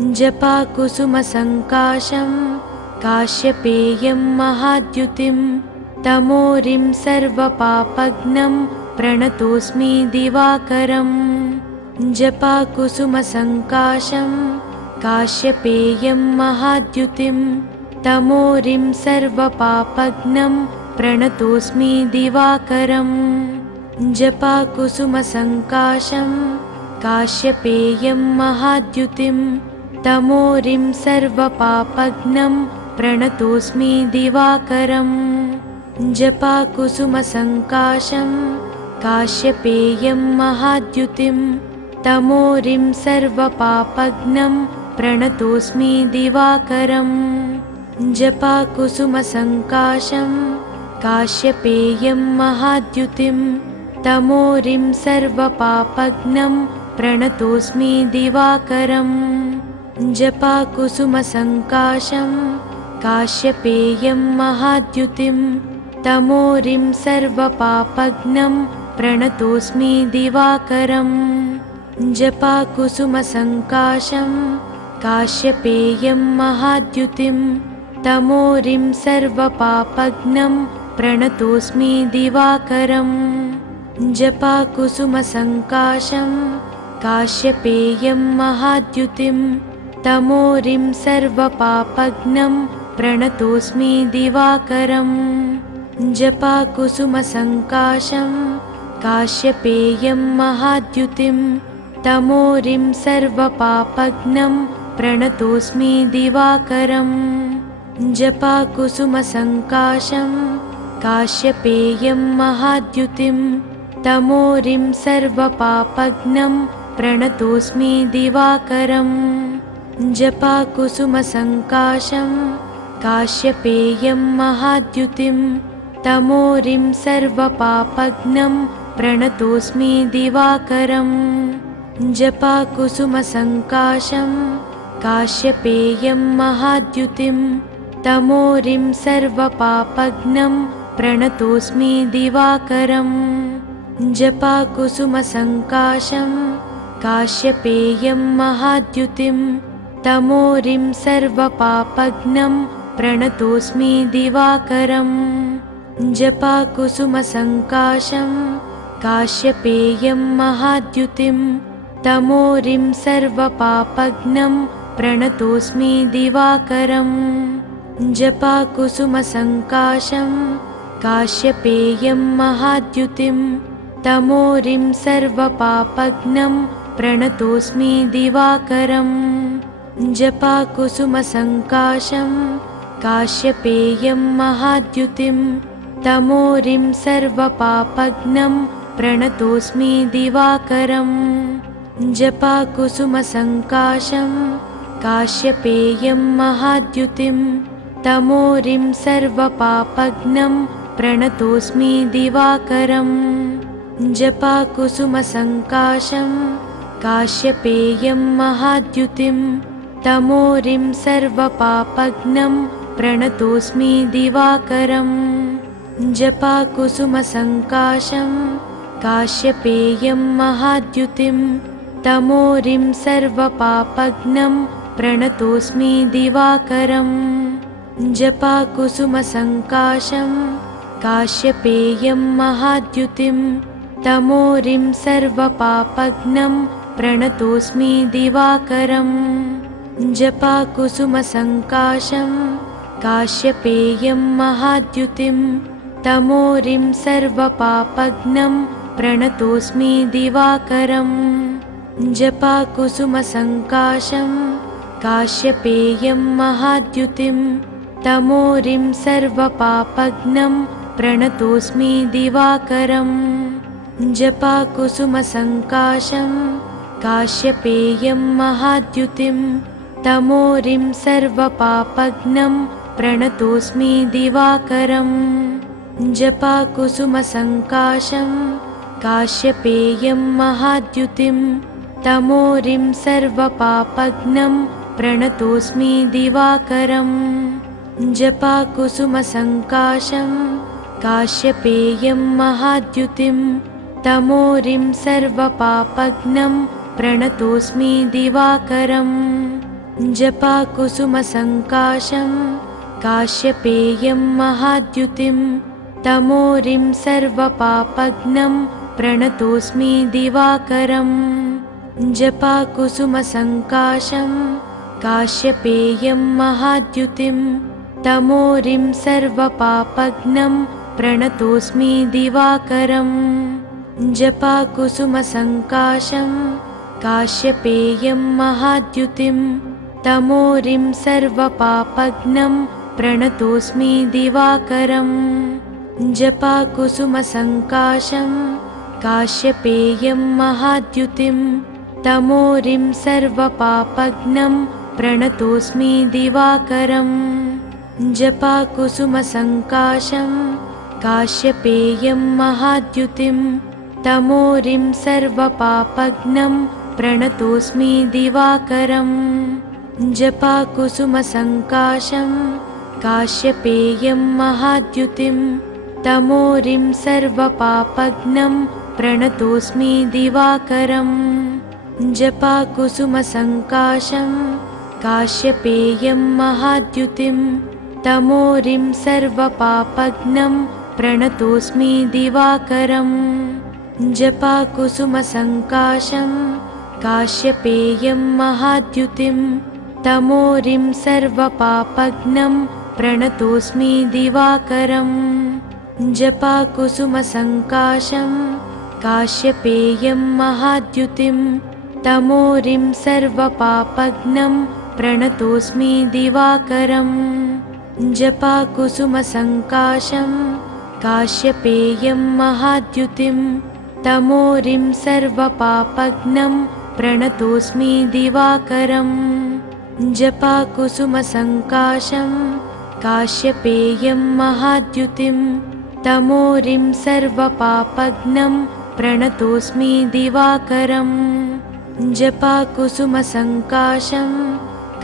जपाकुसुमसङ्काशं काश्यपेयं महाद्युतिं तमोरिं सर्वपापघ्नं प्रणतोऽस्मि दिवाकरम् जपाकुसुमसङ्काशं काश्यपेयं महाद्युतिं तमोरिं सर्वपापघ्नं प्रणतोऽस्मि दिवाकरम् जपाकुसुमसङ्काशं काश्यपेयं महाद्युतिं तमोरिं सर्वपापघ्नं प्रणतोऽस्मि दिवाकरम् जपाकुसुमसङ्काशं काश्यपेयं महाद्युतिं तमोरिं सर्वपापघ्नं प्रणतोऽस्मि दिवाकरम् जपाकुसुमसङ्काशं काश्यपेयं महाद्युतिं तमोरिं सर्वपापघ्नं प्रणतोऽस्मि दिवाकरम् जपाकुसुमसङ्काशं काश्यपेयं महाद्युतिं तमोरिं सर्वपापघ्नं प्रणतोऽस्मि दिवाकरम् जपाकुसुमसङ्काशं काश्यपेयं महाद्युतिं तमोरिं सर्वपापघ्नं प्रणतोऽस्मि दिवाकरम् जपाकुसुमसङ्काशं काश्यपेयं महाद्युतिं तमोरिं सर्वपापघ्नं प्रणतोऽस्मि दिवाकरम् जपाकुसुमसङ्काशं काश्यपेयं महाद्युतिं तमोरिं सर्वपापघ्नं प्रणतोऽस्मि दिवाकरम् जपाकुसुमसङ्काशं काश्यपेयं महाद्युतिं तमोरिं सर्वपापघ्नं प्रणतोऽस्मि दिवाकरम् जपाकुसुमसङ्काशं काश्यपेयं महाद्युतिं तमोरिं सर्वपापघ्नं प्रणतोऽस्मि दिवाकरम् जपाकुसुमसङ्काशं काश्यपेयं महाद्युतिं तमोरिं सर्वपापघ्नं प्रणतोऽस्मि दिवाकरम् जपाकुसुमसङ्काशं काश्यपेयं महाद्युतिं तमोरिं सर्वपापघ्नं प्रणतोऽस्मि दिवाकरम् जपाकुसुमसङ्काशं काश्यपेयं महाद्युतिं तमोरिं सर्वपापघ्नं प्रणतोऽस्मि दिवाकरम् जपाकुसुमसङ्काशं काश्यपेयं महाद्युतिं तमोरिं सर्वपापघ्नं प्रणतोऽस्मि दिवाकरम् जपाकुसुमसङ्काशं काश्यपेयं महाद्युतिं तमोरिं सर्वपापघ्नं प्रणतोऽस्मि दिवाकरम् जपाकुसुमसङ्काशं काश्यपेयं महाद्युतिं तमोरिं सर्वपापघ्नं प्रणतोऽस्मि दिवाकरम् जपाकुसुमसङ्काशं काश्यपेयं महाद्युतिं तमोरिं सर्वपापघ्नं प्रणतोऽस्मि दिवाकरम् जपाकुसुमसङ्काशं काश्यपेयं महाद्युतिं तमोरिं सर्वपापघ्नं प्रणतोऽस्मि दिवाकरम् जपाकुसुमसङ्काशं काश्यपेयं महाद्युतिं तमोरिं सर्वपापघ्नं प्रणतोऽस्मि दिवाकरम् जपाकुसुमसङ्काशं काश्यपेयं महाद्युतिं तमोरिं सर्वपापघ्नं प्रणतोऽस्मि दिवाकरम् जपाकुसुमसङ्काशं काश्यपेयं महाद्युतिं तमोरिं सर्वपापघ्नं प्रणतोऽस्मि दिवाकरम् जपाकुसुमसङ्काशं काश्यपेयं महाद्युतिं तमोरिं सर्वपापघ्नं प्रणतोऽस्मि दिवाकरम् जपाकुसुमसङ्काशं काश्यपेयं महाद्युतिं तमोरिं सर्वपापघ्नं प्रणतोऽस्मि दिवाकरम् जपाकुसुमसङ्काशं काश्यपेयं महाद्युतिं तमोरिं सर्वपापघ्नं प्रणतोऽस्मि दिवाकरम् जपाकुसुमसङ्काशं काश्यपेयं महाद्युतिं तमोरिं सर्वपापघ्नं प्रणतोऽस्मि दिवाकरम् जपाकुसुमसङ्काशं काश्यपेयं महाद्युतिं तमोरिं सर्वपापघ्नं प्रणतोऽस्मि दिवाकरम् जपाकुसुमसङ्काशं काश्यपेयं महाद्युतिं तमोरिं सर्वपापघ्नं प्रणतोऽस्मि दिवाकरम् जपाकुसुमसङ्काशं काश्यपेयं महाद्युतिं तमोरिं सर्वपापघ्नं प्रणतोऽस्मि दिवाकरम् जपाकुसुमसङ्काशं काश्यपेयं महाद्युतिं तमोरिं सर्वपापघ्नं प्रणतोऽस्मि दिवाकरम् जपाकुसुमसङ्काशं काश्यपेयं महाद्युतिं तमोरिं सर्वपापघ्नं प्रणतोऽस्मि दिवाकरम् जपाकुसुमसङ्काशं काश्यपेयं महाद्युतिं तमोरिं सर्वपापघ्नं प्रणतोऽस्मि दिवाकरम् जपाकुसुमसङ्काशं काश्यपेयं महाद्युतिं तमोरिं सर्वपापघ्नं प्रणतोऽस्मि दिवाकरम् जपाकुसुमसङ्काशं काश्यपेयं महाद्युतिं तमोरिं सर्वपापघ्नं प्रणतोऽस्मि दिवाकरम् जपाकुसुमसङ्काशं काश्यपेयं महाद्युतिं तमोरिं सर्वपापघ्नं प्रणतोऽस्मि दिवाकरम् जपाकुसुमसङ्काशं काश्यपेयं महाद्युतिं तमोरिं सर्वपापघ्नं प्रणतोऽस्मि दिवाकरम् जपाकुसुमसङ्काशं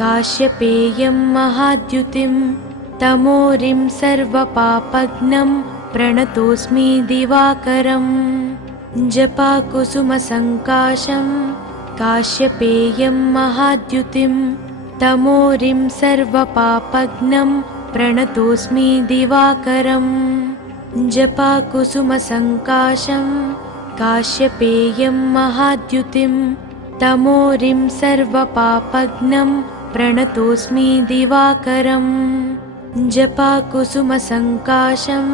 काश्यपेयं महाद्युतिं तमोरिं सर्वपापघ्नं प्रणतोऽस्मि दिवाकरम् जपाकुसुमसङ्काशं काश्यपेयं महाद्युतिं तमोरिं सर्वपापघ्नं प्रणतोऽस्मि दिवाकरम् जपाकुसुमसङ्काशं काश्यपेयं महाद्युतिं तमोरिं सर्वपापघ्नं प्रणतोऽस्मि दिवाकरम् जपाकुसुमसङ्काशं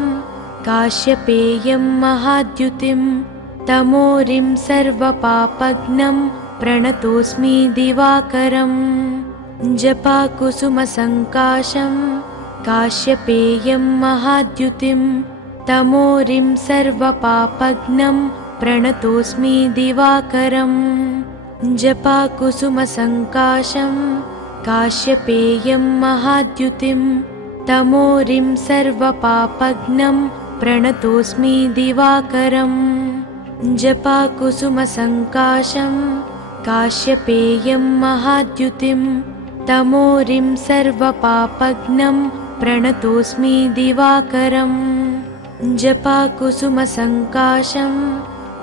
काश्यपेयं महाद्युतिं तमोरिं सर्वपापघ्नं प्रणतोऽस्मि दिवाकरम् जपाकुसुमसङ्काशं काश्यपेयं महाद्युतिं तमोरिं सर्वपापघ्नं प्रणतोऽस्मि दिवाकरम् जपाकुसुमसङ्काशं काश्यपेयं महाद्युतिं तमोरिं सर्वपापघ्नं प्रणतोऽस्मि दिवाकरम् जपाकुसुमसङ्काशं काश्यपेयं महाद्युतिं तमोरिं सर्वपापघ्नं प्रणतोऽस्मि दिवाकरम् जपाकुसुमसङ्काशं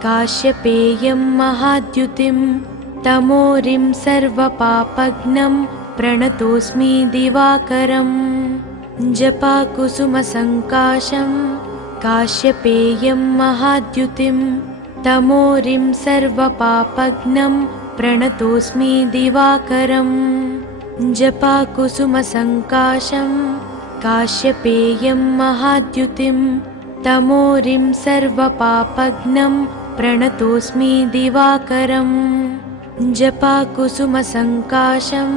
काश्यपेयं महाद्युतिं तमोरिं सर्वपापघ्नं प्रणतोऽस्मि दिवाकरम् जपाकुसुमसङ्काशं काश्यपेयं महाद्युतिं तमोरिं सर्वपापघ्नं प्रणतोऽस्मि दिवाकरम् जपाकुसुमसङ्काशं काश्यपेयं महाद्युतिं तमोरिं सर्वपापघ्नं प्रणतोऽस्मि दिवाकरम् जपाकुसुमसङ्काशं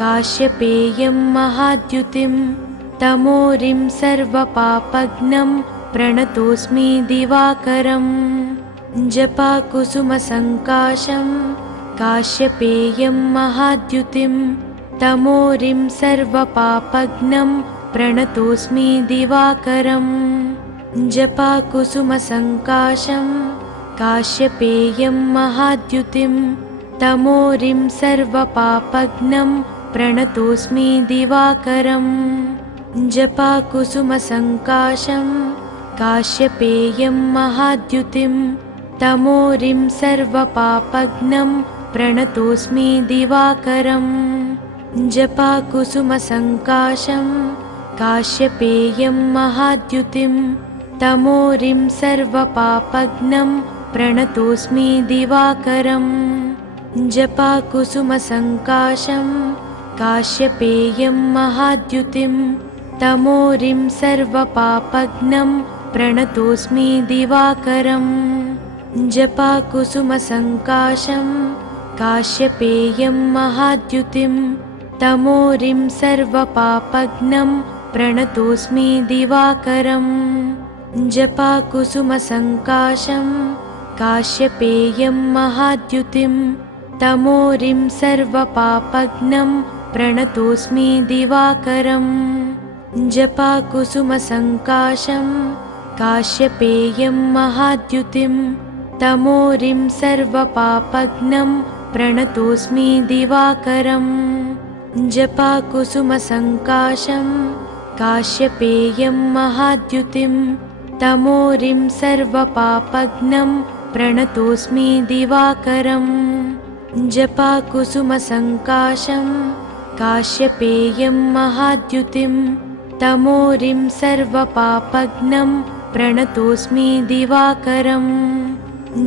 काश्यपेयं महाद्युतिं तमोरिं सर्वपापघ्नं प्रणतोऽस्मि दिवाकरम् जपाकुसुमसङ्काशं काश्यपेयं महाद्युतिं तमोरिं सर्वपापघ्नं प्रणतोऽस्मि दिवाकरम् जपाकुसुमसङ्काशं काश्यपेयं महाद्युतिं तमोरिं सर्वपापघ्नं प्रणतोऽस्मि दिवाकरम् जपाकुसुमसङ्काशं काश्यपेयं महाद्युतिं तमोरिं सर्वपापघ्नं प्रणतोऽस्मि दिवाकरम् जपाकुसुमसङ्काशं काश्यपेयं महाद्युतिं तमोरिं सर्वपापघ्नं प्रणतोऽस्मि दिवाकरम् जपाकुसुमसङ्काशं काश्यपेयं महाद्युतिं तमोरिं सर्वपापघ्नं प्रणतोऽस्मि दिवाकरम् जपाकुसुमसङ्काशं काश्यपेयं महाद्युतिं तमोरिं सर्वपापघ्नं प्रणतोऽस्मि दिवाकरम् जपाकुसुमसङ्काशं काश्यपेयं महाद्युतिं तमोरिं सर्वपापघ्नं प्रणतोऽस्मि दिवाकरम् जपाकुसुमसङ्काशं काश्यपेयं महाद्युतिं तमोरिं सर्वपापघ्नं प्रणतोऽस्मि दिवाकरम् जपाकुसुमसङ्काशं काश्यपेयं महाद्युतिं तमोरिं सर्वपापघ्नं प्रणतोऽस्मि दिवाकरम् जपाकुसुमसङ्काशं काश्यपेयं महाद्युतिं तमोरिं सर्वपापघ्नं प्रणतोऽस्मि दिवाकरम्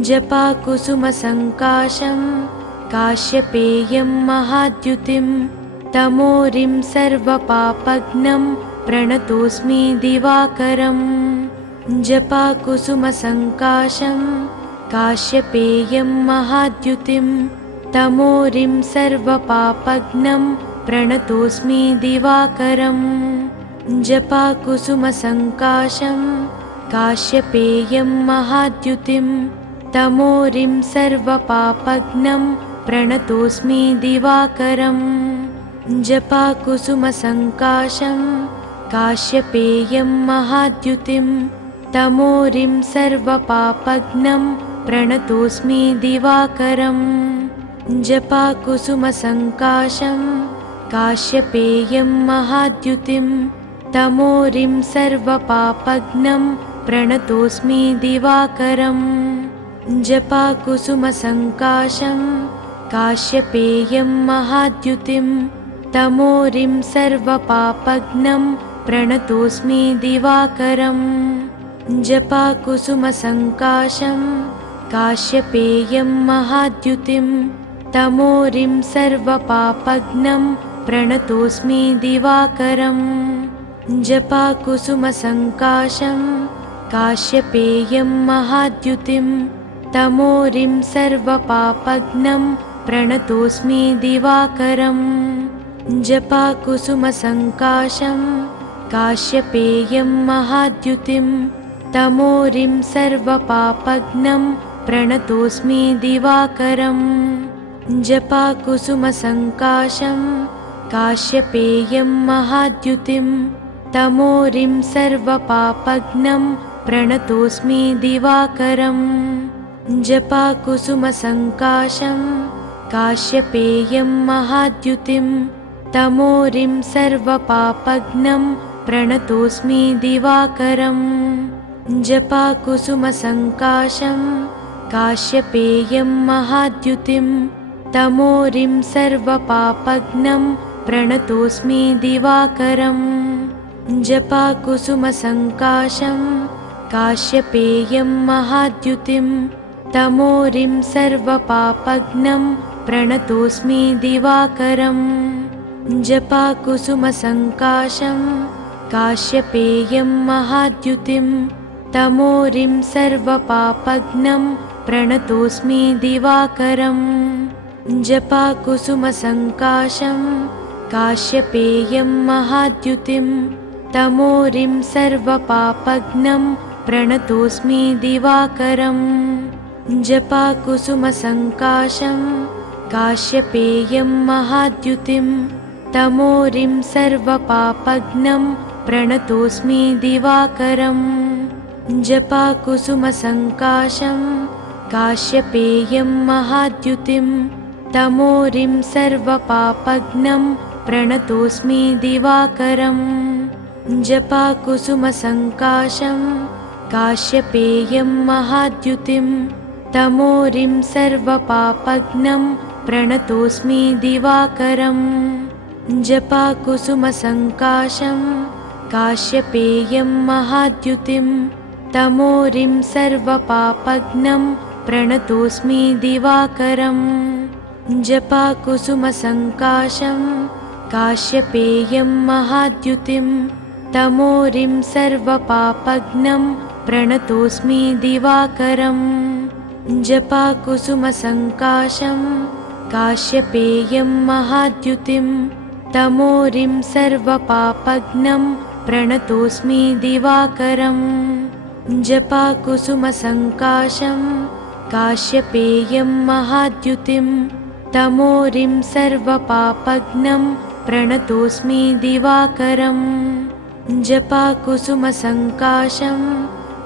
जपाकुसुमसङ्काशं काश्यपेयं महाद्युतिं तमोरिं सर्वपापघ्नं प्रणतोऽस्मि दिवाकरम् जपाकुसुमसङ्काशं काश्यपेयं महाद्युतिं तमोरिं सर्वपापघ्नं प्रणतोऽस्मि दिवाकरम् जपाकुसुमसङ्काशं काश्यपेयं महाद्युतिं तमोरिं सर्वपापघ्नं प्रणतोऽस्मि दिवाकरम् जपाकुसुमसङ्काशं काश्यपेयं महाद्युतिं तमोरिं सर्वपापघ्नं प्रणतोऽस्मि दिवाकरम् जपाकुसुमसङ्काशं काश्यपेयं महाद्युतिं तमोरिं सर्वपापघ्नं प्रणतोऽस्मि दिवाकरम् जपाकुसुमसङ्काशं काश्यपेयं महाद्युतिं तमोरिं सर्वपापघ्नं प्रणतोऽस्मि दिवाकरम् जपाकुसुमसङ्काशं काश्यपेयं महाद्युतिं तमोरिं सर्वपापघ्नं प्रणतोऽस्मि दिवाकरम् जपाकुसुमसङ्काशं काश्यपेयं महाद्युतिं तमोरिं सर्वपापघ्नं प्रणतोऽस्मि दिवाकरम् जपाकुसुमसङ्काशं काश्यपेयं महाद्युतिं तमोरिं सर्वपापघ्नं प्रणतोऽस्मि दिवाकरम् जपाकुसुमसङ्काशं काश्यपेयं महाद्युतिं तमोरिं सर्वपापघ्नं प्रणतोऽस्मि दिवाकरम् जपाकुसुमसङ्काशं काश्यपेयं महाद्युतिं तमोरिं सर्वपापघ्नं प्रणतोऽस्मि दिवाकरम् जपाकुसुमसङ्काशं काश्यपेयं महाद्युतिं तमोरिं सर्वपापघ्नं प्रणतोऽस्मि दिवाकरम् जपाकुसुमसङ्काशं काश्यपेयं महाद्युतिं तमोरिं सर्वपापघ्नं प्रणतोऽस्मि दिवाकरम् जपाकुसुमसङ्काशं काश्यपेयं महाद्युतिं तमोरिं सर्वपापघ्नं प्रणतोऽस्मि दिवाकरम् जपाकुसुमसङ्काशं काश्यपेयं महाद्युतिं तमोरिं सर्वपापघ्नं प्रणतोऽस्मि दिवाकरम् जपाकुसुमसङ्काशं काश्यपेयं महाद्युतिं तमोरिं सर्वपापघ्नं प्रणतोऽस्मि दिवाकरम् जपाकुसुमसङ्काशं काश्यपेयं महाद्युतिं तमोरिं सर्वपापघ्नं प्रणतोऽस्मि दिवाकरम् जपाकुसुमसङ्काशं काश्यपेयं महाद्युतिं तमोरिं सर्वपापघ्नं प्रणतोऽस्मि दिवाकरम् जपाकुसुमसङ्काशं काश्यपेयं महाद्युतिं तमोरिं सर्वपापघ्नं प्रणतोऽस्मि दिवाकरम् जपाकुसुमसङ्काशं काश्यपेयं महाद्युतिं तमोरिं सर्वपापघ्नं प्रणतोऽस्मि दिवाकरम् जपाकुसुमसङ्काशं काश्यपेयं महाद्युतिं तमोरिं सर्वपापघ्नं प्रणतोऽस्मि दिवाकरम् जपाकुसुमसङ्काशं काश्यपेयं महाद्युतिं तमोरिं सर्वपापघ्नं प्रणतोऽस्मि दिवाकरम् जपाकुसुमसङ्काशं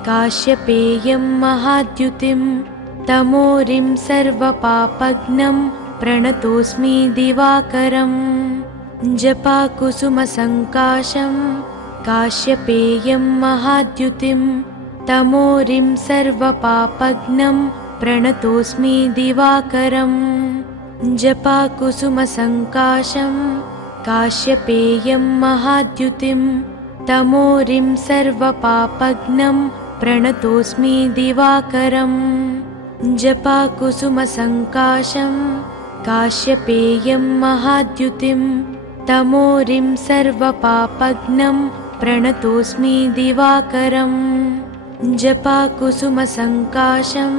काश्यपेयं महाद्युतिं तमोरिं सर्वपापघ्नं प्रणतोऽस्मि दिवाकरम् जपाकुसुमसङ्काशं काश्यपेयं महाद्युतिं तमोरिं सर्वपापघ्नं प्रणतोऽस्मि दिवाकरम् जपाकुसुमसङ्काशं काश्यपेयं महाद्युतिं तमोरिं सर्वपापघ्नं प्रणतोऽस्मि दिवाकरम् जपाकुसुमसङ्काशं काश्यपेयं महाद्युतिं तमोरिं सर्वपापघ्नं प्रणतोऽस्मि दिवाकरम् जपाकुसुमसङ्काशं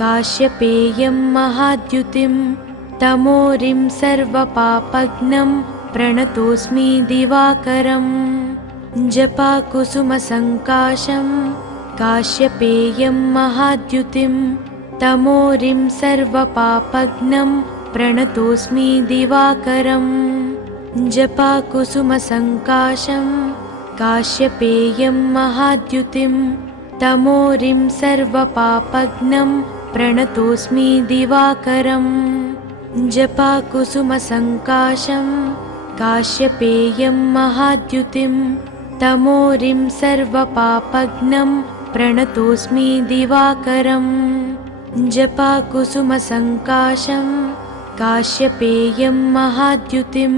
काश्यपेयं महाद्युतिं तमोरिं सर्वपापघ्नं प्रणतोऽस्मि दिवाकरम् जपाकुसुमसङ्काशं काश्यपेयं महाद्युतिं तमोरिं सर्वपापघ्नं प्रणतोऽस्मि दिवाकरम् जपाकुसुमसङ्काशं काश्यपेयं महाद्युतिं तमोरिं सर्वपापघ्नं प्रणतोऽस्मि दिवाकरम् जपाकुसुमसङ्काशं काश्यपेयं महाद्युतिं तमोरिं सर्वपापघ्नं प्रणतोऽस्मि दिवाकरम् जपाकुसुमसङ्काशं काश्यपेयं महाद्युतिं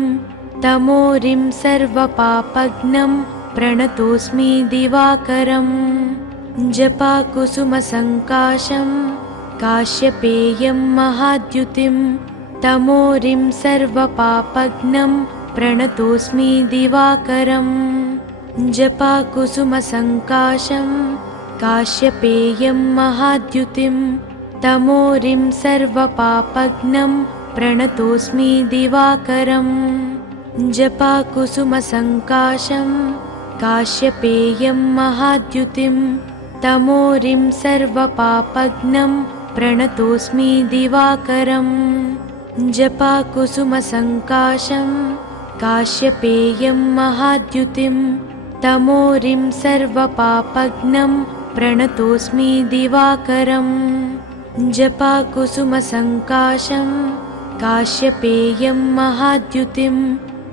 तमोरिं सर्वपापघ्नं प्रणतोऽस्मि दिवाकरम् जपाकुसुमसङ्काशं काश्यपेयं महाद्युतिं तमोरिं सर्वपापघ्नं प्रणतोऽस्मि दिवाकरम् जपाकुसुमसङ्काशं काश्यपेयं महाद्युतिं तमोरिं सर्वपापघ्नं प्रणतोऽस्मि दिवाकरम् जपाकुसुमसङ्काशं काश्यपेयं महाद्युतिं तमोरिं सर्वपापघ्नं प्रणतोऽस्मि दिवाकरम् जपाकुसुमसङ्काशं काश्यपेयं महाद्युतिं तमोरिं सर्वपापघ्नं प्रणतोऽस्मि दिवाकरम् जपाकुसुमसङ्काशं काश्यपेयं महाद्युतिं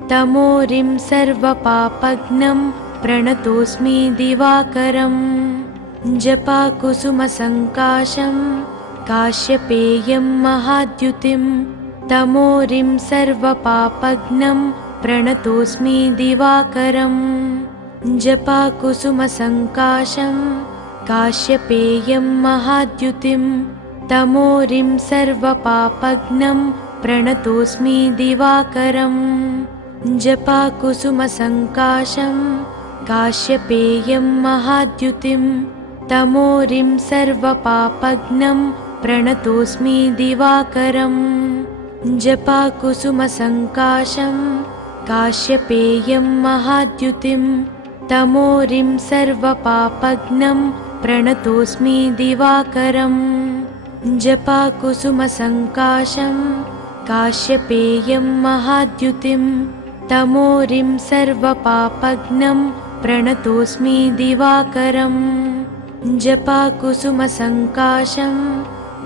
तमोरिं सर्वपापघ्नं प्रणतोऽस्मि दिवाकरम् जपाकुसुमसङ्काशं काश्यपेयं महाद्युतिं तमोरिं सर्वपापघ्नं प्रणतोऽस्मि दिवाकरम् जपाकुसुमसङ्काशं काश्यपेयं महाद्युतिं तमोरिं सर्वपापघ्नं प्रणतोऽस्मि दिवाकरम् जपाकुसुमसङ्काशं काश्यपेयं महाद्युतिं तमोरिं सर्वपापघ्नं प्रणतोऽस्मि दिवाकरम् जपाकुसुमसङ्काशं काश्यपेयं महाद्युतिं तमोरिं सर्वपापघ्नं प्रणतोऽस्मि दिवाकरम् जपाकुसुमसङ्काशं काश्यपेयं महाद्युतिं तमोरिं सर्वपापघ्नं प्रणतोऽस्मि दिवाकरम् जपाकुसुमसङ्काशं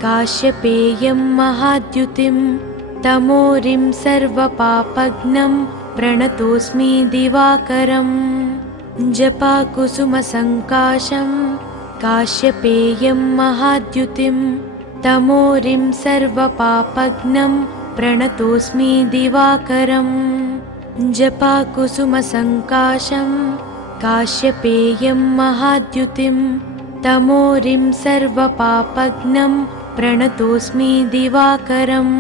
काश्यपेयं महाद्युतिं तमोरिं सर्वपापघ्नं प्रणतोऽस्मि दिवाकरम् जपाकुसुमसङ्काशं काश्यपेयं महाद्युतिं तमोरिं सर्वपापघ्नं प्रणतोऽस्मि दिवाकरम् जपाकुसुमसङ्काशं काश्यपेयं महाद्युतिं तमोरिं सर्वपापघ्नं प्रणतोऽस्मि दिवाकरम्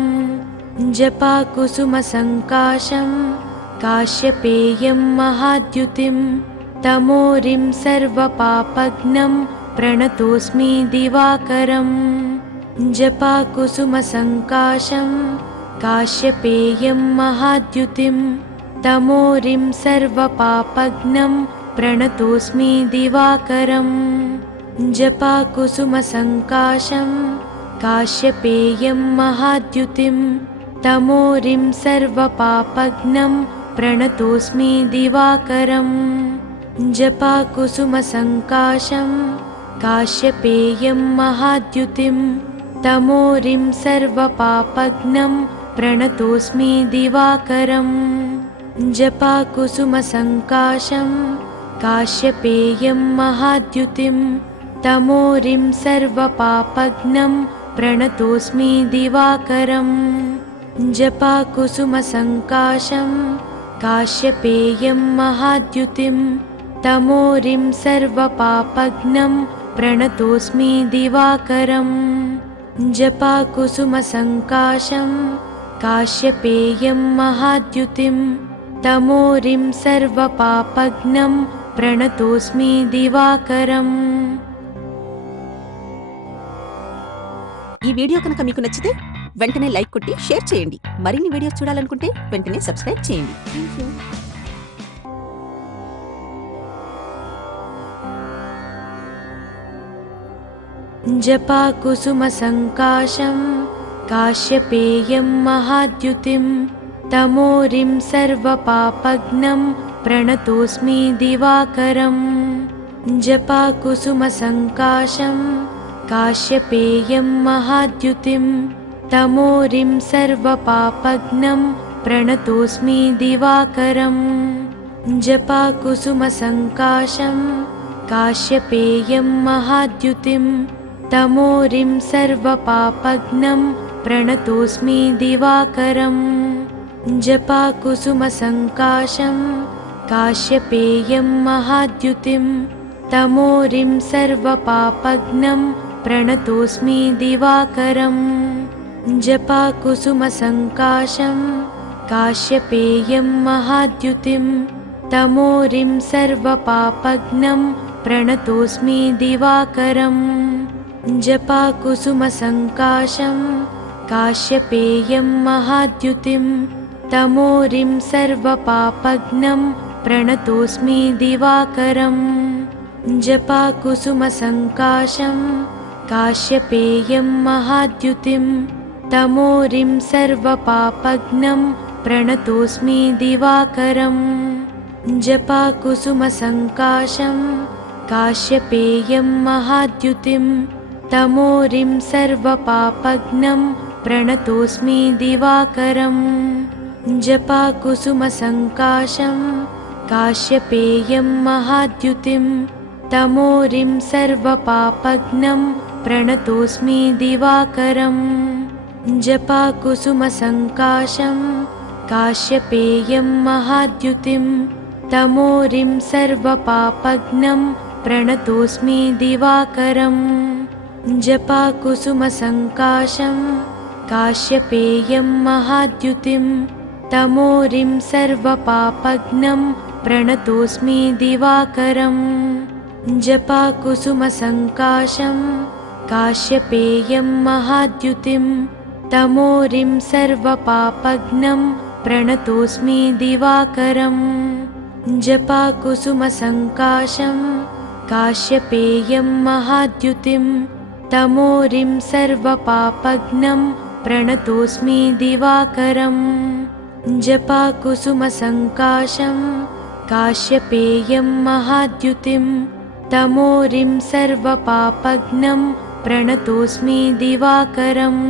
जपाकुसुमसङ्काशं काश्यपेयं महाद्युतिं तमोरिं सर्वपापघ्नं प्रणतोऽस्मि दिवाकरम् जपाकुसुमसङ्काशं काश्यपेयं महाद्युतिं तमोरिं सर्वपापघ्नं प्रणतोऽस्मि दिवाकरम् जपाकुसुमसङ्काशं काश्यपेयं महाद्युतिं तमोरिं सर्वपापघ्नं प्रणतोऽस्मि दिवाकरम् जपाकुसुमसङ्काशं काश्यपेयं महाद्युतिं तमोरिं सर्वपापघ्नं प्रणतोऽस्मि दिवाकरम् जपाकुसुमसङ्काशं काश्यपेयं महाद्युतिं तमोरिं सर्वपापघ्नं प्रणतोऽस्मि दिवाकरम् जपाकुसुमसङ्काशं काश्यपेयं महाद्युतिं तमोरिं सर्वपापघ्नं प्रणतोऽस्मि दिवाकरम् जपाकुसुमसङ्काशं काश्यपेयं महाद्युतिं तमोरिं सर्वपापघ्नं प्रणतोऽस्मि दिवाकरम्। ఈ వీడియో కనుక మీకు నచ్చితే వెంటనే లైక్ కొట్టి షేర్ చేయండి. మరిన్ని వీడియోస్ చూడాలనుకుంటే వెంటనే సబ్స్క్రైబ్ చేయండి. థాంక్యూ. जपाकुसुमसङ्काशं काश्यपेयं महाद्युतिं तमोरिं सर्वपापघ्नं प्रणतोऽस्मि दिवाकरम् जपाकुसुमसङ्काशं काश्यपेयं महाद्युतिं तमोरिं सर्वपापघ्नं प्रणतोऽस्मि दिवाकरम् जपाकुसुमसङ्काशं काश्यपेयं महाद्युतिं तमोरिं सर्वपापघ्नं प्रणतोऽस्मि दिवाकरम् जपाकुसुमसङ्काशं काश्यपेयं महाद्युतिं तमोरिं सर्वपापघ्नं प्रणतोऽस्मि दिवाकरम् जपाकुसुमसङ्काशं काश्यपेयं महाद्युतिं तमोरिं सर्वपापघ्नं प्रणतोऽस्मि दिवाकरम् जपाकुसुमसङ्काशं काश्यपेयं महाद्युतिं तमोरिं सर्वपापघ्नं प्रणतोऽस्मि दिवाकरम् जपाकुसुमसङ्काशं काश्यपेयं महाद्युतिं तमोरिं सर्वपापघ्नं प्रणतोऽस्मि दिवाकरम् जपाकुसुमसङ्काशं काश्यपेयं महाद्युतिं तमोरिं सर्वपापघ्नं प्रणतोऽस्मि दिवाकरम् जपाकुसुमसङ्काशं काश्यपेयं महाद्युतिं तमोरिं सर्वपापघ्नं प्रणतोऽस्मि दिवाकरम् जपाकुसुमसङ्काशं काश्यपेयं महाद्युतिं तमोरिं सर्वपापघ्नं प्रणतोऽस्मि दिवाकरम् जपाकुसुमसङ्काशं काश्यपेयं महाद्युतिं तमोरिं सर्वपापघ्नं प्रणतोऽस्मि दिवाकरम् जपाकुसुमसङ्काशं काश्यपेयं महाद्युतिं तमोरिं सर्वपापघ्नं प्रणतोऽस्मि दिवाकरम् जपाकुसुमसङ्काशं काश्यपेयं महाद्युतिं तमोरिं सर्वपापघ्नं प्रणतोऽस्मि दिवाकरम् जपाकुसुमसङ्काशं काश्यपेयं महाद्युतिं तमोरिं सर्वपापघ्नं प्रणतोऽस्मि दिवाकरम्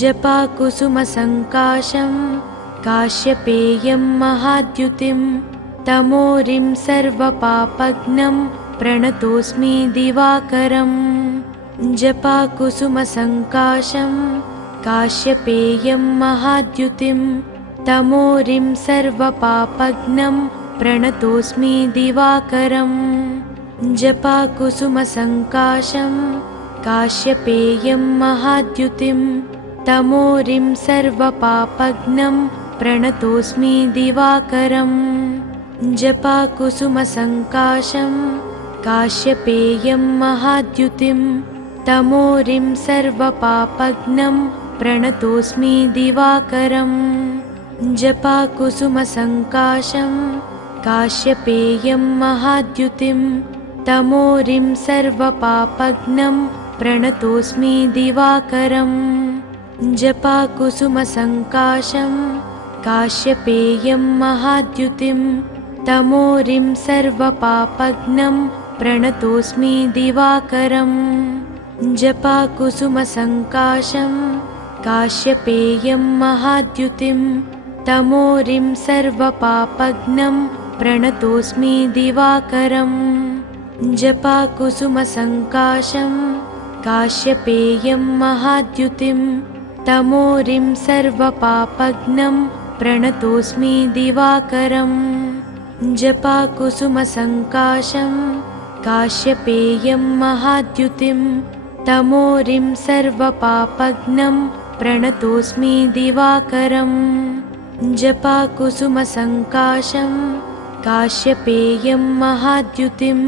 जपाकुसुमसङ्काशं काश्यपेयं महाद्युतिं तमोरिं सर्वपापघ्नं प्रणतोऽस्मि दिवाकरम् जपाकुसुमसङ्काशं काश्यपेयं महाद्युतिं तमोरिं सर्वपापघ्नं प्रणतोऽस्मि दिवाकरम् जपाकुसुमसङ्काशं काश्यपेयं महाद्युतिं तमोरिं सर्वपापघ्नं प्रणतोऽस्मि दिवाकरम् जपाकुसुमसङ्काशं काश्यपेयं महाद्युतिं तमोरिं सर्वपापघ्नं प्रणतोऽस्मि दिवाकरम् जपाकुसुमसङ्काशं काश्यपेयं महाद्युतिं तमोरिं सर्वपापघ्नं प्रणतोऽस्मि दिवाकरम् जपाकुसुमसङ्काशं काश्यपेयं महाद्युतिं तमोरिं सर्वपापघ्नं प्रणतोऽस्मि दिवाकरम् जपाकुसुमसङ्काशं काश्यपेयं महाद्युतिं तमोरिं सर्वपापघ्नं प्रणतोऽस्मि दिवाकरम् जपाकुसुमसङ्काशं काश्यपेयं महाद्युतिं तमोरिं सर्वपापघ्नं प्रणतोऽस्मि दिवाकरम् जपाकुसुमसङ्काशं काश्यपेयं महाद्युतिं तमोरिं सर्वपापघ्नं प्रणतोऽस्मि दिवाकरम् जपाकुसुमसङ्काशं काश्यपेयं महाद्युतिं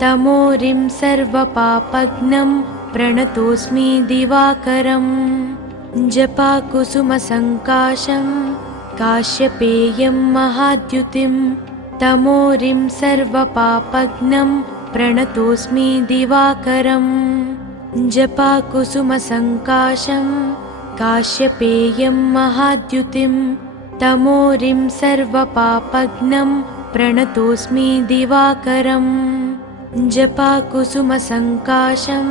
तमोरिं सर्वपापघ्नं प्रणतोऽस्मि दिवाकरम् जपाकुसुमसङ्काशं काश्यपेयं महाद्युतिं तमोरिं सर्वपापघ्नं प्रणतोऽस्मि दिवाकरम् जपाकुसुमसङ्काशं काश्यपेयं महाद्युतिं तमोरिं सर्वपापघ्नं प्रणतोऽस्मि दिवाकरम् जपाकुसुमसङ्काशं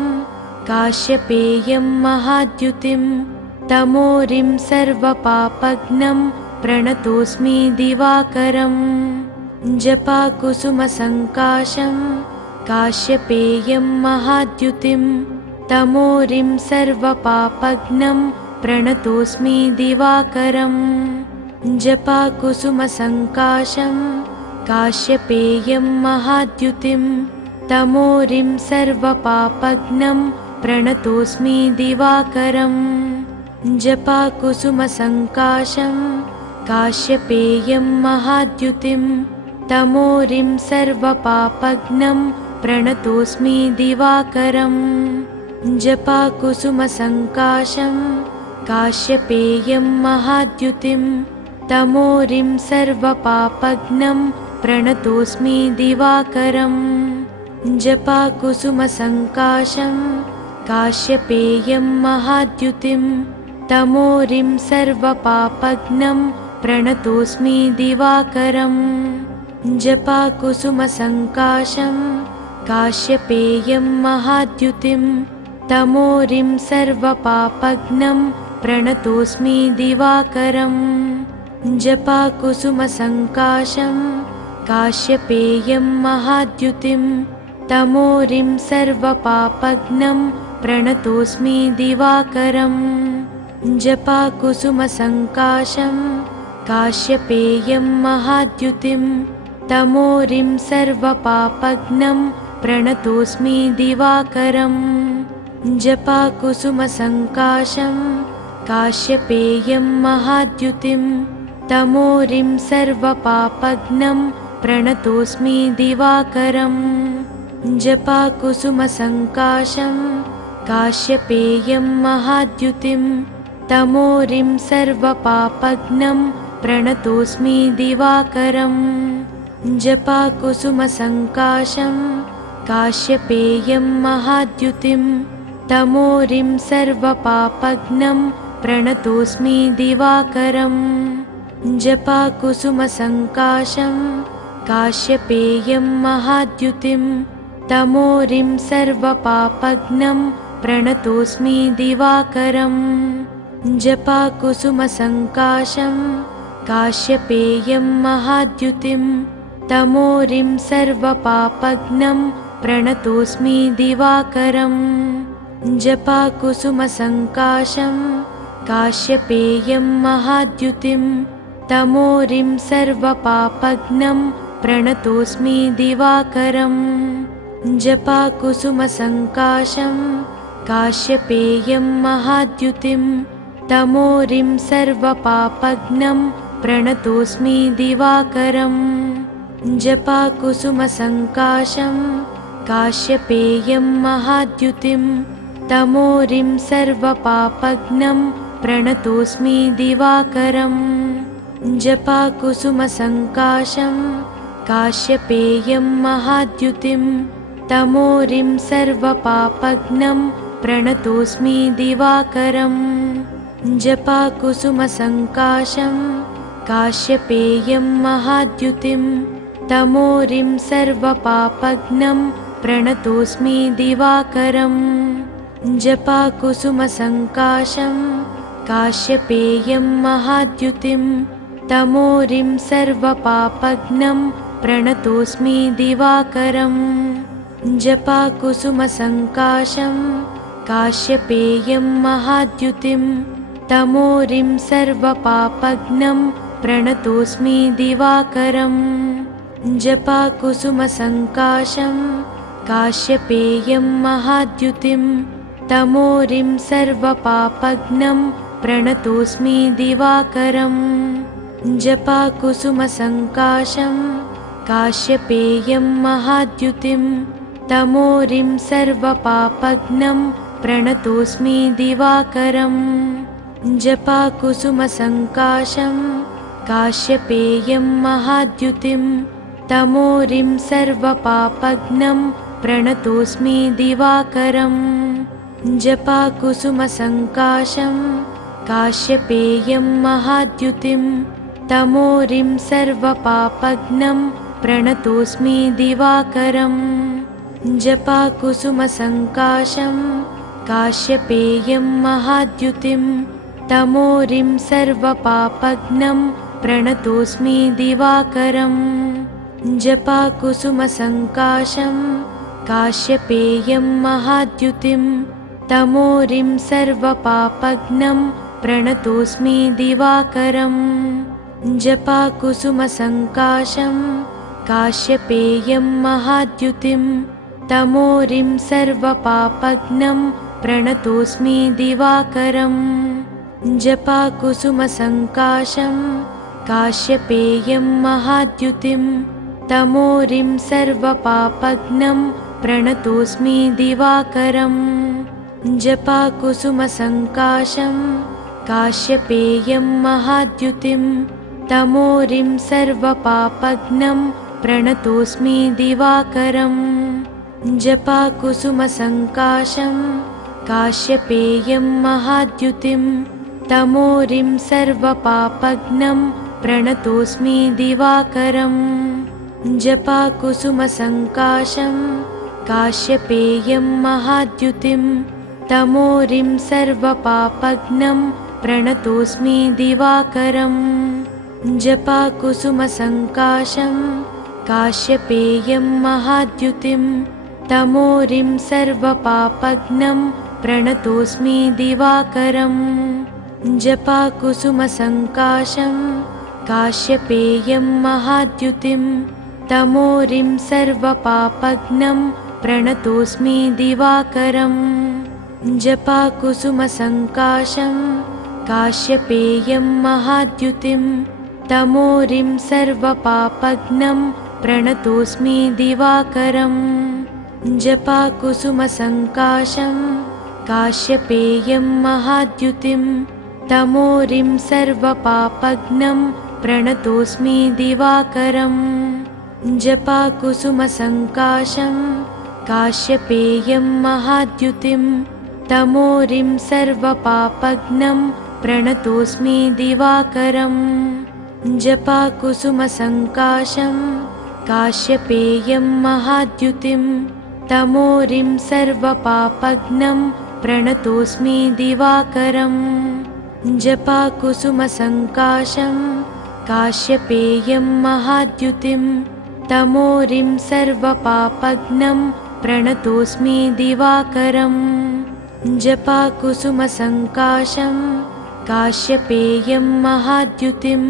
काश्यपेयं महाद्युतिं तमोरिं सर्वपापघ्नं प्रणतोऽस्मि दिवाकरम् जपाकुसुमसङ्काशं काश्यपेयं महाद्युतिं तमोरिं सर्वपापघ्नं प्रणतोऽस्मि दिवाकरम् जपाकुसुमसङ्काशं काश्यपेयं महाद्युतिं तमोरिं सर्वपापघ्नं प्रणतोऽस्मि दिवाकरम् जपाकुसुमसङ्काशं काश्यपेयं महाद्युतिं तमोरिं सर्वपापघ्नं प्रणतोऽस्मि दिवाकरम् जपाकुसुमसङ्काशं काश्यपेयं महाद्युतिं तमोरिं सर्वपापघ्नं प्रणतोऽस्मि दिवाकरम् जपाकुसुमसङ्काशं काश्यपेयं महाद्युतिं तमोरिं सर्वपापघ्नं प्रणतोऽस्मि दिवाकरम् जपाकुसुमसङ्काशं काश्यपेयं महाद्युतिं तमोरिं सर्वपापघ्नं प्रणतोऽस्मि दिवाकरम् जपाकुसुमसङ्काशं काश्यपेयं महाद्युतिं तमोरिं सर्वपापघ्नं प्रणतोऽस्मि दिवाकरम् जपाकुसुमसङ्काशं काश्यपेयं महाद्युतिं तमोरिं सर्वपापघ्नं प्रणतोऽस्मि दिवाकरम् जपाकुसुमसङ्काशं काश्यपेयं महाद्युतिं तमोरिं सर्वपापघ्नं प्रणतोऽस्मि दिवाकरम् जपाकुसुमसङ्काशं काश्यपेयं महाद्युतिं तमोरिं सर्वपापघ्नं प्रणतोऽस्मि दिवाकरम् जपाकुसुमसङ्काशं काश्यपेयं महाद्युतिं तमोरिं सर्वपापघ्नं प्रणतोऽस्मि दिवाकरम् जपाकुसुमसङ्काशं काश्यपेयं महाद्युतिं तमोरिं सर्वपापघ्नं प्रणतोऽस्मि दिवाकरम् जपाकुसुमसङ्काशं काश्यपेयं महाद्युतिं तमोरिं सर्वपापघ्नं प्रणतोऽस्मि दिवाकरम् जपाकुसुमसङ्काशं काश्यपेयं महाद्युतिं तमोरिं सर्वपापघ्नं प्रणतोऽस्मि दिवाकरम् जपाकुसुमसङ्काशं काश्यपेयं महाद्युतिं तमोरिं सर्वपापघ्नं प्रणतोऽस्मि दिवाकरम् जपाकुसुमसङ्काशं काश्यपेयं महाद्युतिं तमोरिं सर्वपापघ्नं प्रणतोऽस्मि दिवाकरम् जपाकुसुमसङ्काशं काश्यपेयं महाद्युतिं तमोरिं सर्वपापघ्नं प्रणतोऽस्मि दिवाकरम् जपाकुसुमसङ्काशं काश्यपेयं महाद्युतिं तमोरिं सर्वपापघ्नं प्रणतोऽस्मि दिवाकरम् जपाकुसुमसङ्काशं काश्यपेयं महाद्युतिं तमोरिं सर्वपापघ्नं प्रणतोऽस्मि दिवाकरम् जपाकुसुमसङ्काशं काश्यपेयं महाद्युतिं तमोरिं सर्वपापघ्नं प्रणतोऽस्मि दिवाकरम् जपाकुसुमसङ्काशं काश्यपेयं महाद्युतिं तमोरिं सर्वपापघ्नं प्रणतोऽस्मि दिवाकरम् जपाकुसुमसङ्काशं काश्यपेयं महाद्युतिं तमोरिं सर्वपापघ्नं प्रणतोऽस्मि दिवाकरम् जपाकुसुमसङ्काशं काश्यपेयं महाद्युतिं तमोरिं सर्वपापघ्नं प्रणतोऽस्मि दिवाकरम् जपाकुसुमसङ्काशं काश्यपेयं महाद्युतिं तमोरिं सर्वपापघ्नं प्रणतोऽस्मि दिवाकरम् जपाकुसुमसङ्काशं काश्यपेयं महाद्युतिं तमोरिं सर्वपापघ्नं प्रणतोऽस्मि दिवाकरम् जपाकुसुमसङ्काशं काश्यपेयं महाद्युतिं तमोरिं सर्वपापघ्नं प्रणतोऽस्मि दिवाकरम् जपाकुसुमसङ्काशं काश्यपेयं महाद्युतिं तमोरिं सर्वपापघ्नं प्रणतोऽस्मि दिवाकरम् जपाकुसुमसङ्काशं काश्यपेयं महाद्युतिं तमोरिं सर्वपापघ्नं प्रणतोऽस्मि दिवाकरम् जपाकुसुमसङ्काशं काश्यपेयं महाद्युतिं तमोरिं सर्वपापघ्नं प्रणतोऽस्मि दिवाकरम् जपाकुसुमसङ्काशं काश्यपेयं महाद्युतिं तमोरिं सर्वपापघ्नं प्रणतोऽस्मि दिवाकरम् जपाकुसुमसङ्काशं काश्यपेयं महाद्युतिं तमोरिं सर्वपापघ्नं प्रणतोऽस्मि दिवाकरम् जपाकुसुमसङ्काशं काश्यपेयं महाद्युतिं तमोरिं सर्वपापघ्नं प्रणतोऽस्मि दिवाकरम् जपाकुसुमसङ्काशं काश्यपेयं महाद्युतिं तमोरिं सर्वपापघ्नं प्रणतोऽस्मि दिवाकरम् जपाकुसुमसङ्काशं काश्यपेयं महाद्युतिं तमोरिं सर्वपापघ्नं प्रणतोऽस्मि दिवाकरम् जपाकुसुमसङ्काशं काश्यपेयं महाद्युतिं तमोरिं सर्वपापघ्नं प्रणतोऽस्मि दिवाकरम् जपाकुसुमसङ्काशं काश्यपेयं महाद्युतिं तमोरिं सर्वपापघ्नं प्रणतोऽस्मि दिवाकरम् जपाकुसुमसङ्काशं काश्यपेयं महाद्युतिं तमोरिं सर्वपापघ्नं प्रणतोऽस्मि दिवाकरम् जपाकुसुमसङ्काशं काश्यपेयं महाद्युतिं तमोरिं सर्वपापघ्नं प्रणतोऽस्मि दिवाकरम् जपाकुसुमसङ्काशं काश्यपेयं महाद्युतिं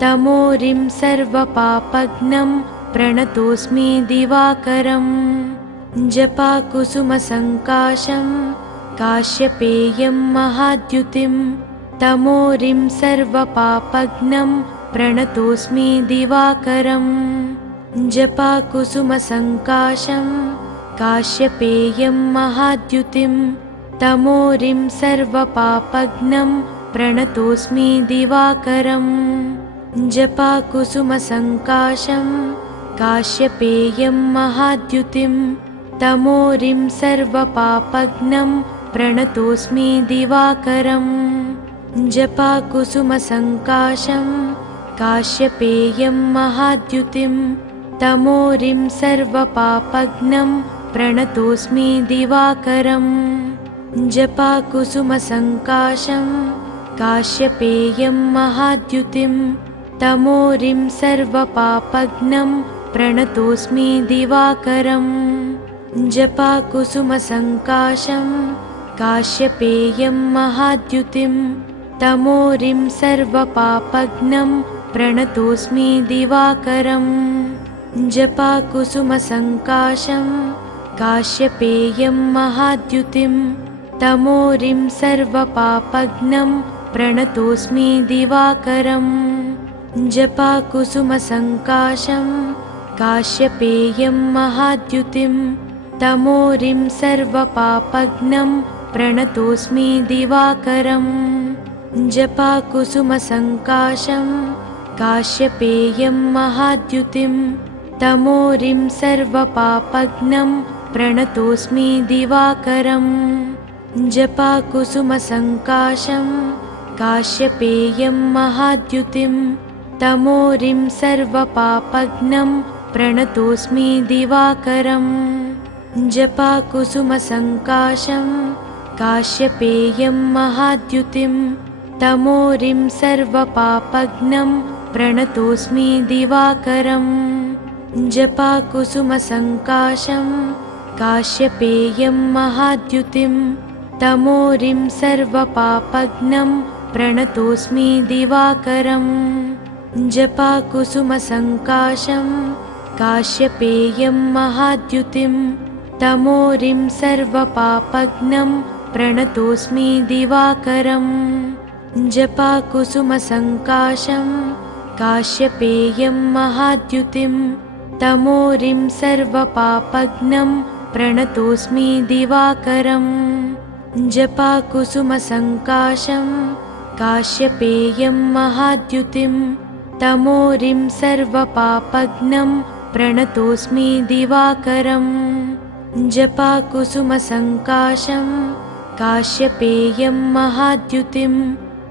तमोरिं सर्वपापघ्नं प्रणतोऽस्मि दिवाकरम् जपाकुसुमसङ्काशं काश्यपेयं महाद्युतिं तमोरिं सर्वपापघ्नं प्रणतोऽस्मि दिवाकरम् जपाकुसुमसङ्काशं काश्यपेयं महाद्युतिं तमोरिं सर्वपापघ्नं प्रणतोऽस्मि दिवाकरम् जपाकुसुमसङ्काशं काश्यपेयं महाद्युतिं तमोरिं सर्वपापघ्नं प्रणतोऽस्मि दिवाकरम् जपाकुसुमसङ्काशं काश्यपेयं महाद्युतिं तमोरिं सर्वपापघ्नं प्रणतोऽस्मि दिवाकरम् जपाकुसुमसङ्काशं काश्यपेयं महाद्युतिं तमोरिं सर्वपापघ्नं प्रणतोऽस्मि दिवाकरम् जपाकुसुमसङ्काशं काश्यपेयं महाद्युतिं तमोरिं सर्वपापघ्नं प्रणतोऽस्मि दिवाकरम् जपाकुसुमसङ्काशं काश्यपेयं महाद्युतिं तमोरिं सर्वपापघ्नं प्रणतोऽस्मि दिवाकरम् जपाकुसुमसङ्काशं काश्यपेयं महाद्युतिं तमोरिं सर्वपापघ्नं प्रणतोऽस्मि दिवाकरम् जपाकुसुमसङ्काशं काश्यपेयं महाद्युतिं तमोरिं सर्वपापघ्नं प्रणतोऽस्मि दिवाकरम् जपाकुसुमसङ्काशं काश्यपेयं महाद्युतिं तमोरिं सर्वपापघ्नं प्रणतोऽस्मि दिवाकरम् जपाकुसुमसङ्काशं काश्यपेयं महाद्युतिं तमोरिं सर्वपापघ्नं प्रणतोऽस्मि दिवाकरम् जपाकुसुमसङ्काशं काश्यपेयं महाद्युतिं तमोरिं सर्वपापघ्नं प्रणतोऽस्मि दिवाकरम् जपाकुसुमसङ्काशं काश्यपेयं महाद्युतिं तमोरिं सर्वपापघ्नं प्रणतोऽस्मि दिवाकरम् जपाकुसुमसङ्काशं काश्यपेयं महाद्युतिं तमोरिं सर्वपापघ्नं प्रणतोऽस्मि दिवाकरम् जपाकुसुमसङ्काशं काश्यपेयं महाद्युतिं तमोरिं सर्वपापघ्नं प्रणतोऽस्मि दिवाकरम् जपाकुसुमसङ्काशं काश्यपेयं महाद्युतिं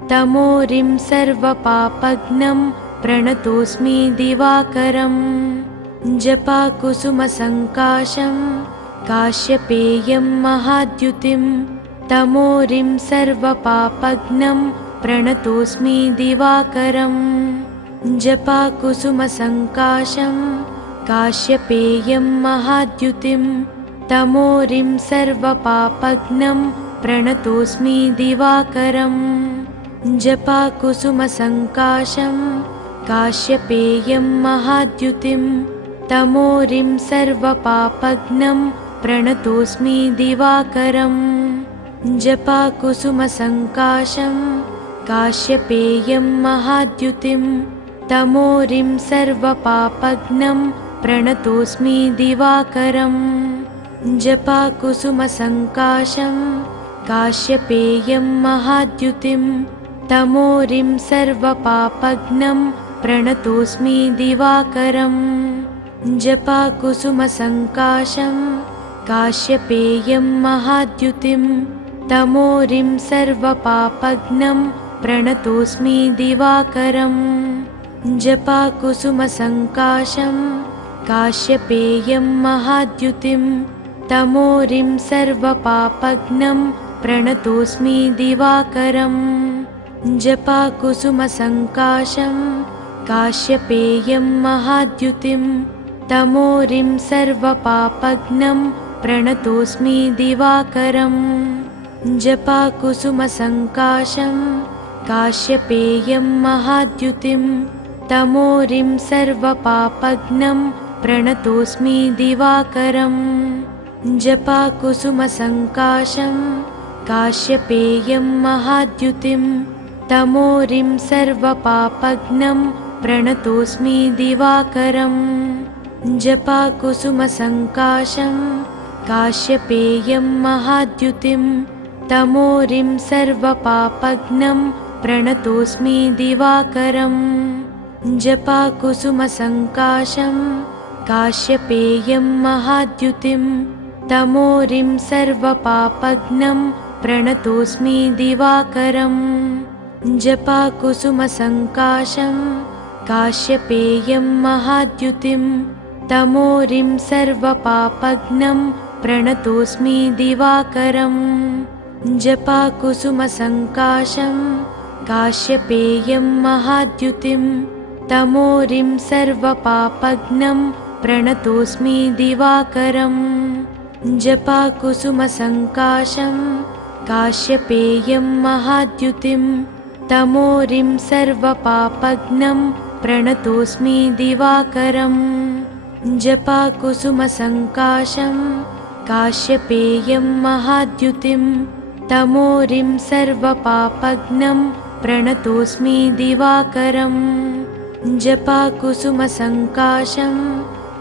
तमोरिं सर्वपापघ्नं प्रणतोऽस्मि दिवाकरम् जपाकुसुमसङ्काशं काश्यपेयं महाद्युतिं तमोरिं सर्वपापघ्नं प्रणतोऽस्मि दिवाकरम् जपाकुसुमसङ्काशं काश्यपेयं महाद्युतिं तमोरिं सर्वपापघ्नं प्रणतोऽस्मि दिवाकरम् जपाकुसुमसङ्काशं काश्यपेयं महाद्युतिं तमोरिं सर्वपापघ्नं प्रणतोऽस्मि दिवाकरम् जपाकुसुमसङ्काशं काश्यपेयं महाद्युतिं तमोरिं सर्वपापघ्नं प्रणतोऽस्मि दिवाकरम् जपाकुसुमसङ्काशं काश्यपेयं महाद्युतिं तमोरिं सर्वपापघ्नं प्रणतोऽस्मि दिवाकरम् जपाकुसुमसङ्काशं काश्यपेयं महाद्युतिं तमोरिं सर्वपापघ्नं प्रणतोऽस्मि दिवाकरम् जपाकुसुमसङ्काशं काश्यपेयं महाद्युतिं तमोरिं सर्वपापघ्नं प्रणतोऽस्मि दिवाकरम् जपाकुसुमसङ्काशं काश्यपेयं महाद्युतिं तमोरिं सर्वपापघ्नं प्रणतोऽस्मि दिवाकरम् जपाकुसुमसङ्काशं काश्यपेयं महाद्युतिं तमोरिं सर्वपापघ्नं प्रणतोऽस्मि दिवाकरम् जपाकुसुमसङ्काशं काश्यपेयं महाद्युतिं तमोरिं सर्वपापघ्नं प्रणतोऽस्मि दिवाकरम् जपाकुसुमसङ्काशं काश्यपेयं महाद्युतिं तमोरिं सर्वपापघ्नं प्रणतोऽस्मि दिवाकरम् जपाकुसुमसङ्काशं काश्यपेयं महाद्युतिं तमोरिं सर्वपापघ्नं प्रणतोऽस्मि दिवाकरम् जपाकुसुमसङ्काशं काश्यपेयं महाद्युतिं तमोरिं सर्वपापघ्नं प्रणतोऽस्मि दिवाकरम् जपाकुसुमसङ्काशं काश्यपेयं महाद्युतिं तमोरिं सर्वपापघ्नं प्रणतोऽस्मि दिवाकरम् जपाकुसुमसङ्काशं काश्यपेयं महाद्युतिं तमोरिं सर्वपापघ्नं प्रणतोऽस्मि दिवाकरम् जपाकुसुमसङ्काशं काश्यपेयं महाद्युतिं तमोरिं सर्वपापघ्नं प्रणतोऽस्मि दिवाकरम् जपाकुसुमसङ्काशं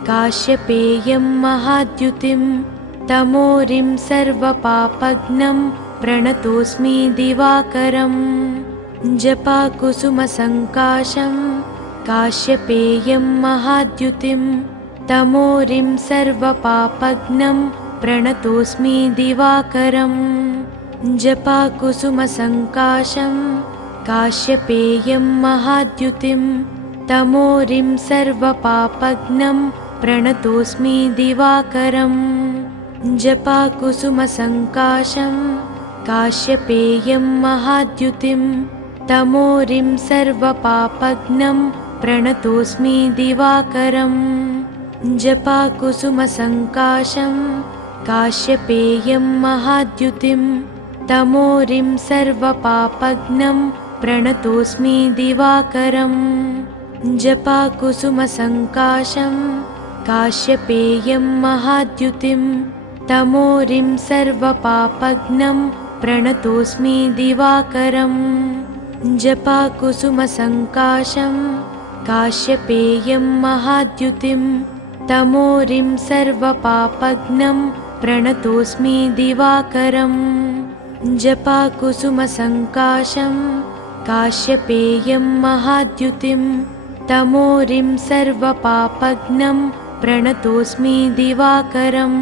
काश्यपेयं महाद्युतिं तमोरिं सर्वपापघ्नं प्रणतोऽस्मि दिवाकरम् जपाकुसुमसङ्काशं काश्यपेयं महाद्युतिं तमोरिं सर्वपापघ्नं प्रणतोऽस्मि दिवाकरम् जपाकुसुमसङ्काशं काश्यपेयं महाद्युतिं तमोरिं सर्वपापघ्नं प्रणतोऽस्मि दिवाकरम् जपाकुसुमसङ्काशं काश्यपेयं महाद्युतिं तमोरिं सर्वपापघ्नं प्रणतोऽस्मि दिवाकरम् जपाकुसुमसङ्काशं काश्यपेयं महाद्युतिं तमोरिं सर्वपापघ्नं प्रणतोऽस्मि दिवाकरम् जपाकुसुमसङ्काशं काश्यपेयं महाद्युतिं तमोरिं सर्वपापघ्नं प्रणतोऽस्मि दिवाकरम् जपाकुसुमसङ्काशं काश्यपेयं महाद्युतिं तमोरिं सर्वपापघ्नं प्रणतोऽस्मि दिवाकरम् जपाकुसुमसङ्काशं काश्यपेयं महाद्युतिं तमोरिं सर्वपापघ्नं प्रणतोऽस्मि दिवाकरम्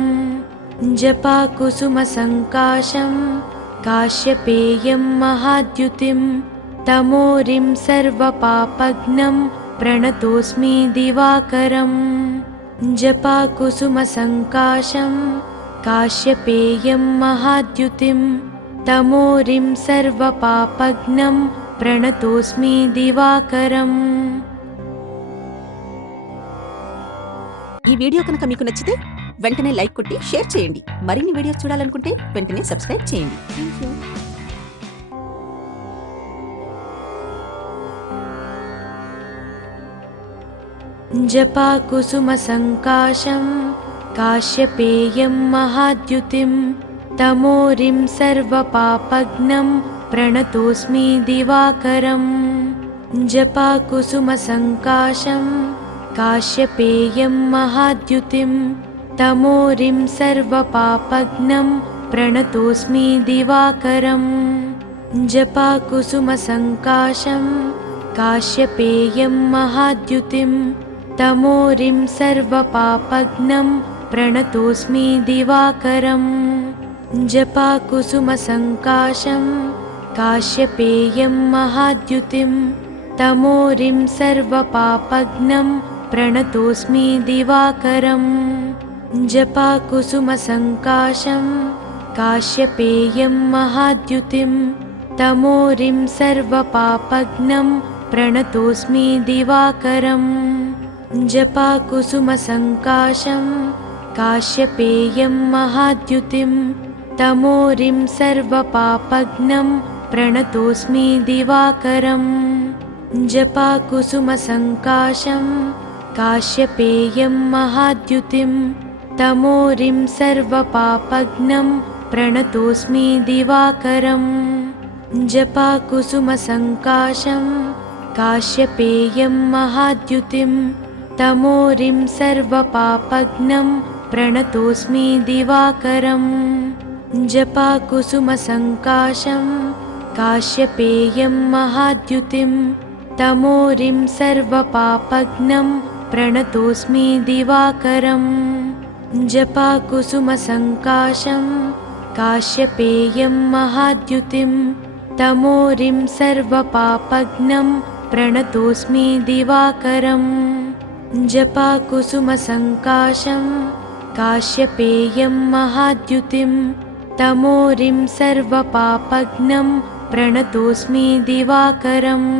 जपाकुसुमसङ्काशं काश्यपेयं महाद्युतिं तमोरिं सर्वपापघ्नं प्रणतोऽस्मि दिवाकरम् जपाकुसुमसङ्काशं काश्यपेयं महाद्युतिं तमोरिं सर्वपापघ्नं प्रणतोऽस्मि दिवाकरम् ఈ వీడియో కనుక మీకు నచ్చితే వెంటనే లైక్ కొట్టి షేర్ చేయండి. మరిన్ని వీడియోస్ చూడాలనుకుంటే వెంటనే సబ్స్క్రైబ్ చేయండి. థాంక్యూ. जपाकुसुमसङ्काशं काश्यपेयं महाद्युतिं तमोरिं सर्वपापघ्नं प्रणतोऽस्मि दिवाकरम् जपाकुसुमसङ्काशं काश्यपेयं महाद्युतिं तमोरिं सर्वपापघ्नं प्रणतोऽस्मि दिवाकरम् जपाकुसुमसङ्काशं काश्यपेयं महाद्युतिं तमोरिं सर्वपापघ्नं प्रणतोऽस्मि दिवाकरम् जपाकुसुमसङ्काशं काश्यपेयं महाद्युतिं तमोरिं सर्वपापघ्नं प्रणतोऽस्मि दिवाकरम् जपाकुसुमसङ्काशं काश्यपेयं महाद्युतिं तमोरिं सर्वपापघ्नं प्रणतोऽस्मि दिवाकरम् जपाकुसुमसङ्काशं काश्यपेयं महाद्युतिं तमोरिं सर्वपापघ्नं प्रणतोऽस्मि दिवाकरम् जपाकुसुमसङ्काशं काश्यपेयं महाद्युतिं तमोरिं सर्वपापघ्नं प्रणतोऽस्मि दिवाकरम् जपाकुसुमसङ्काशं काश्यपेयं महाद्युतिं तमोरिं सर्वपापघ्नं प्रणतोऽस्मि दिवाकरम् जपाकुसुमसङ्काशं काश्यपेयं महाद्युतिं तमोरिं सर्वपापघ्नं प्रणतोऽस्मि दिवाकरम् जपाकुसुमसङ्काशं काश्यपेयं महाद्युतिं तमोरिं सर्वपापघ्नं प्रणतोऽस्मि दिवाकरम् जपाकुसुमसङ्काशं काश्यपेयं महाद्युतिं तमोरिं सर्वपापघ्नं प्रणतोऽस्मि दिवाकरम्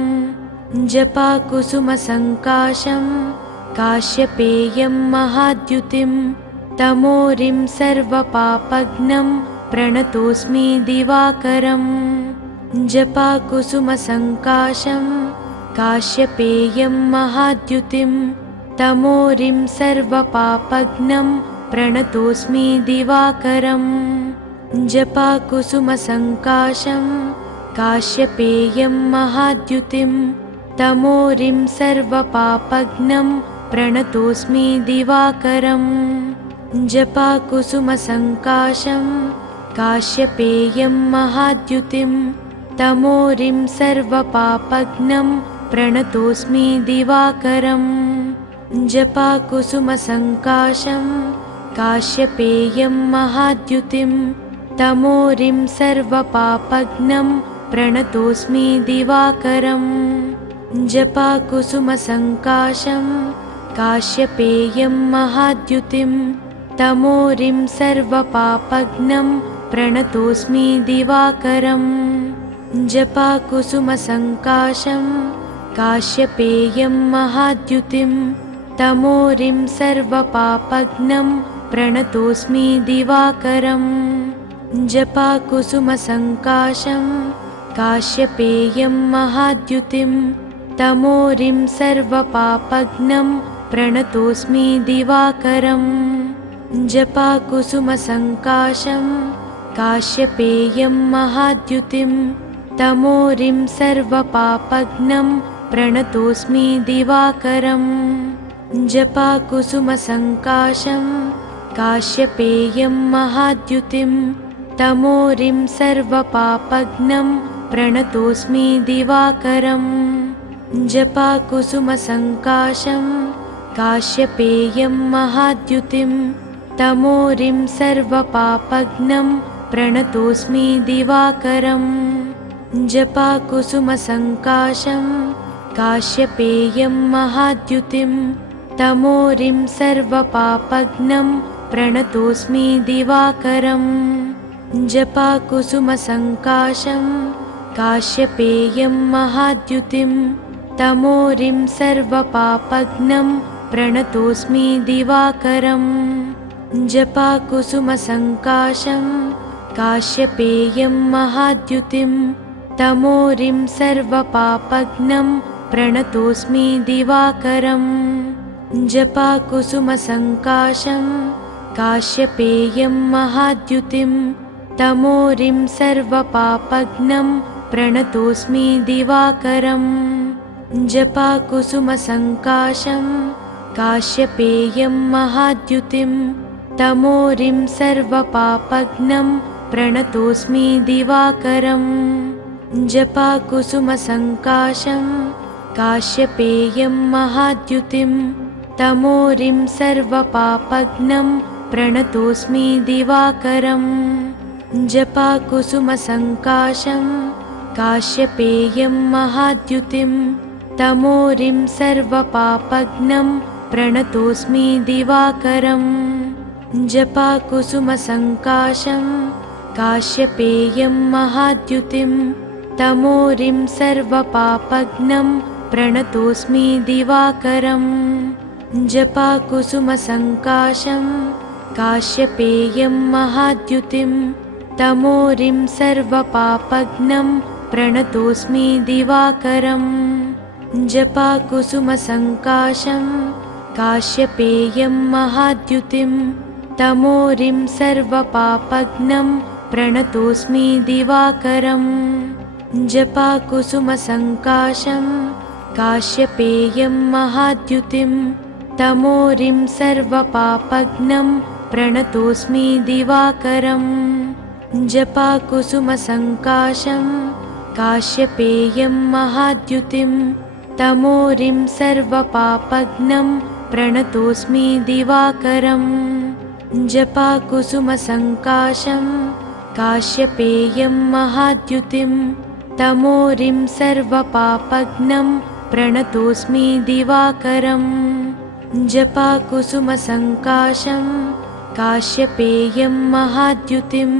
जपाकुसुमसङ्काशं काश्यपेयं महाद्युतिं तमोरिं सर्वपापघ्नं प्रणतोऽस्मि दिवाकरम् जपाकुसुमसङ्काशं काश्यपेयं महाद्युतिं तमोरिं सर्वपापघ्नं प्रणतोऽस्मि दिवाकरम् जपाकुसुमसङ्काशं काश्यपेयं महाद्युतिं तमोरिं सर्वपापघ्नं प्रणतोऽस्मि दिवाकरम् जपाकुसुमसङ्काशं काश्यपेयं महाद्युतिं तमोरिं सर्वपापघ्नं प्रणतोऽस्मि दिवाकरम् जपाकुसुमसङ्काशं काश्यपेयं महाद्युतिं तमोरिं सर्वपापघ्नं प्रणतोऽस्मि दिवाकरम् जपाकुसुमसङ्काशं काश्यपेयं महाद्युतिं तमोरिं सर्वपापघ्नं प्रणतोऽस्मि दिवाकरम् जपाकुसुमसङ्काशं काश्यपेयं महाद्युतिं तमोरिं सर्वपापघ्नं प्रणतोऽस्मि दिवाकरम् जपाकुसुमसङ्काशं काश्यपेयं महाद्युतिं तमोरिं सर्वपापघ्नं प्रणतोऽस्मि दिवाकरम् जपाकुसुमसङ्काशं काश्यपेयं महाद्युतिं तमोरिं सर्वपापघ्नं प्रणतोऽस्मि दिवाकरम् जपाकुसुमसङ्काशं काश्यपेयं महाद्युतिं तमोरिं सर्वपापघ्नं प्रणतोऽस्मि दिवाकरम् जपाकुसुमसङ्काशं काश्यपेयं महाद्युतिं तमोरिं सर्वपापघ्नं प्रणतोऽस्मि दिवाकरम् जपाकुसुमसङ्काशं काश्यपेयं महाद्युतिं तमोरिं सर्वपापघ्नं प्रणतोऽस्मि दिवाकरम् जपाकुसुमसङ्काशं काश्यपेयं महाद्युतिं तमोरिं सर्वपापघ्नं प्रणतोऽस्मि दिवाकरम् जपाकुसुमसङ्काशं काश्यपेयं महाद्युतिं तमोरिं सर्वपापघ्नं प्रणतोऽस्मि दिवाकरम् जपाकुसुमसङ्काशं काश्यपेयं महाद्युतिं तमोरिं सर्वपापघ्नं प्रणतोऽस्मि दिवाकरम् जपाकुसुमसङ्काशं काश्यपेयं महाद्युतिं तमोरिं सर्वपापघ्नं प्रणतोऽस्मि दिवाकरम् जपाकुसुमसङ्काशं काश्यपेयं महाद्युतिं तमोरिं सर्वपापघ्नं प्रणतोऽस्मि दिवाकरम् जपाकुसुमसङ्काशं काश्यपेयं महाद्युतिं तमोरिं सर्वपापघ्नं प्रणतोऽस्मि दिवाकरम् जपाकुसुमसङ्काशं काश्यपेयं महाद्युतिं तमोरिं सर्वपापघ्नं प्रणतोऽस्मि दिवाकरम् जपाकुसुमसङ्काशं काश्यपेयं महाद्युतिं तमोरिं सर्वपापघ्नं प्रणतोऽस्मि दिवाकरम् जपाकुसुमसङ्काशं काश्यपेयं महाद्युतिं तमोरिं सर्वपापघ्नं प्रणतोऽस्मि दिवाकरम् जपाकुसुमसङ्काशं काश्यपेयं महाद्युतिं तमोरिं सर्वपापघ्नं प्रणतोऽस्मि दिवाकरम् जपाकुसुमसङ्काशं काश्यपेयं महाद्युतिं तमोरिं सर्वपापघ्नं प्रणतोऽस्मि दिवाकरम् जपाकुसुमसङ्काशं काश्यपेयं महाद्युतिं तमोरिं सर्वपापघ्नं प्रणतोऽस्मि दिवाकरम् जपाकुसुमसङ्काशं काश्यपेयं महाद्युतिं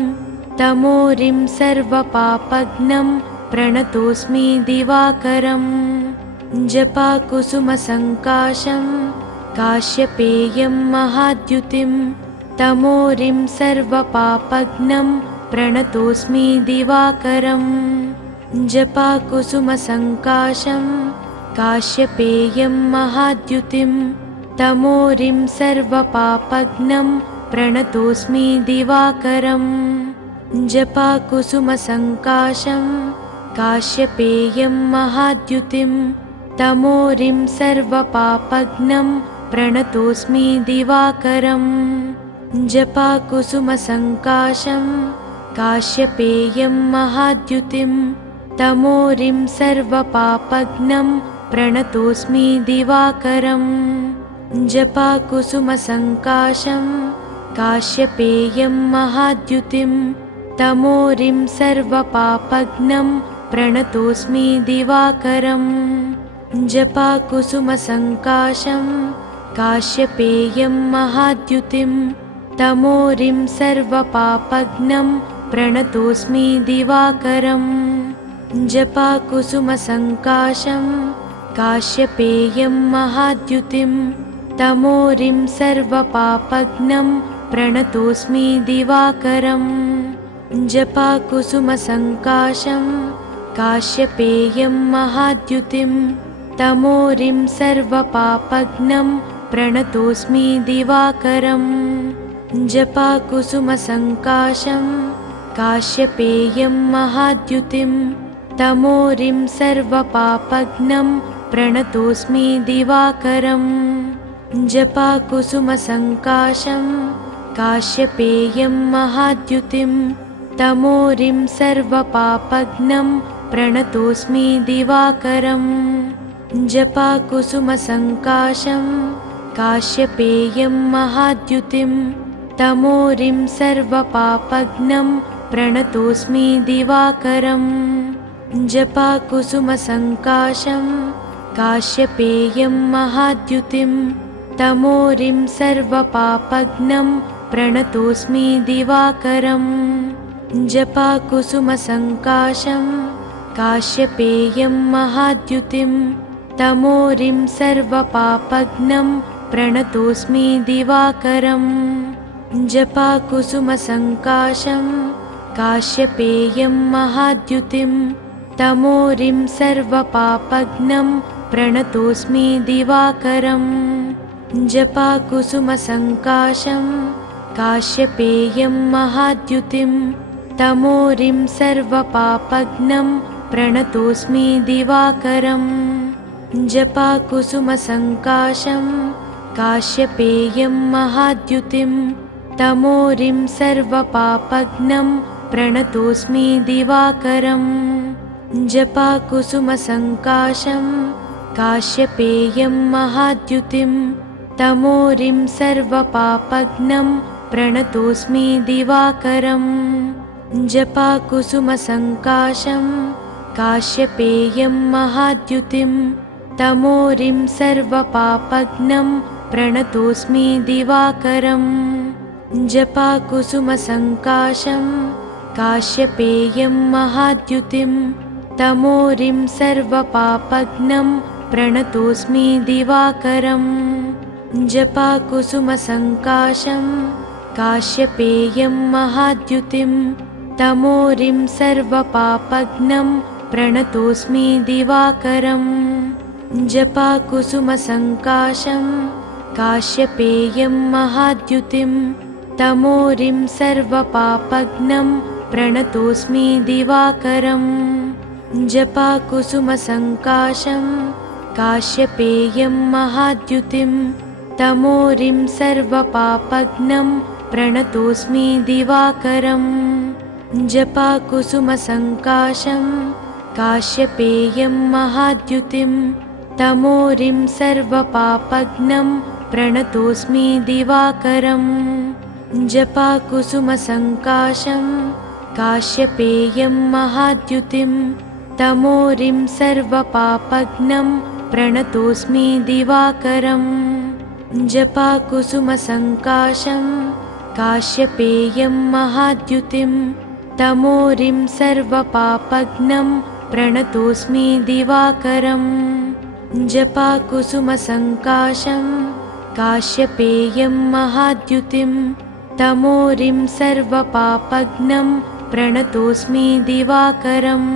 तमोरिं सर्वपापघ्नं प्रणतोऽस्मि दिवाकरम् जपाकुसुमसङ्काशं काश्यपेयं महाद्युतिं तमोरिं सर्वपापघ्नं प्रणतोऽस्मि दिवाकरम् जपाकुसुमसङ्काशं काश्यपेयं महाद्युतिं तमोरिं सर्वपापघ्नं प्रणतोऽस्मि दिवाकरम् जपाकुसुमसङ्काशं काश्यपेयं महाद्युतिं तमोरिं सर्वपापघ्नं प्रणतोऽस्मि दिवाकरम् जपाकुसुमसङ्काशं काश्यपेयं महाद्युतिं तमोरिं सर्वपापघ्नं प्रणतोऽस्मि दिवाकरम् जपाकुसुमसङ्काशं काश्यपेयं महाद्युतिं तमोरिं सर्वपापघ्नं प्रणतोऽस्मि दिवाकरम् जपाकुसुमसङ्काशं काश्यपेयं महाद्युतिं तमोरिं सर्वपापघ्नं प्रणतोऽस्मि दिवाकरम् जपाकुसुमसङ्काशं काश्यपेयं महाद्युतिं तमोरिं सर्वपापघ्नं प्रणतोऽस्मि दिवाकरम् जपाकुसुमसङ्काशं काश्यपेयं महाद्युतिं तमोरिं सर्वपापघ्नं प्रणतोऽस्मि दिवाकरम् जपाकुसुमसङ्काशं काश्यपेयं महाद्युतिं तमोरिं सर्वपापघ्नं प्रणतोऽस्मि दिवाकरम् जपाकुसुमसङ्काशं काश्यपेयं महाद्युतिं तमोरिं सर्वपापघ्नं प्रणतोऽस्मि दिवाकरम् जपाकुसुमसङ्काशं काश्यपेयं महाद्युतिं तमोरिं सर्वपापघ्नं प्रणतोऽस्मि दिवाकरम् जपाकुसुमसङ्काशं काश्यपेयं महाद्युतिं तमोरिं सर्वपापघ्नं प्रणतोऽस्मि दिवाकरम् जपाकुसुमसङ्काशं काश्यपेयं महाद्युतिं तमोरिं सर्वपापघ्नं प्रणतोऽस्मि दिवाकरम् जपाकुसुमसङ्काशं काश्यपेयं महाद्युतिं तमोरिं सर्वपापघ्नं प्रणतोऽस्मि दिवाकरम् जपाकुसुमसङ्काशं काश्यपेयं महाद्युतिं तमोरिं सर्वपापघ्नं प्रणतोऽस्मि दिवाकरम् जपाकुसुमसङ्काशं काश्यपेयं महाद्युतिं तमोरिं सर्वपापघ्नं प्रणतोऽस्मि दिवाकरम् जपाकुसुमसङ्काशं काश्यपेयं महाद्युतिं तमोरिं सर्वपापघ्नं प्रणतोऽस्मि दिवाकरम् जपाकुसुमसङ्काशं काश्यपेयं महाद्युतिं तमोरिं सर्वपापघ्नं प्रणतोऽस्मि दिवाकरम् जपाकुसुमसङ्काशं काश्यपेयं महाद्युतिं तमोरिं सर्वपापघ्नं प्रणतोऽस्मि दिवाकरम् जपाकुसुमसङ्काशं काश्यपेयं महाद्युतिं तमोरिं सर्वपापघ्नं प्रणतोऽस्मि दिवाकरम् जपाकुसुमसङ्काशं काश्यपेयं महाद्युतिं तमोरिं सर्वपापघ्नं प्रणतोऽस्मि दिवाकरम् जपाकुसुमसङ्काशं काश्यपेयं महाद्युतिं तमोरिं सर्वपापघ्नं प्रणतोऽस्मि दिवाकरम् जपाकुसुमसङ्काशं काश्यपेयं महाद्युतिं तमोरिं सर्वपापघ्नं प्रणतोऽस्मि दिवाकरम् जपाकुसुमसङ्काशं काश्यपेयं महाद्युतिं तमोरिं सर्वपापघ्नं प्रणतोऽस्मि दिवाकरम् जपाकुसुमसङ्काशं काश्यपेयं महाद्युतिं तमोरिं सर्वपापघ्नं प्रणतोऽस्मि दिवाकरम् जपाकुसुमसङ्काशं काश्यपेयं महाद्युतिं तमोरिं सर्वपापघ्नं प्रणतोऽस्मि दिवाकरम्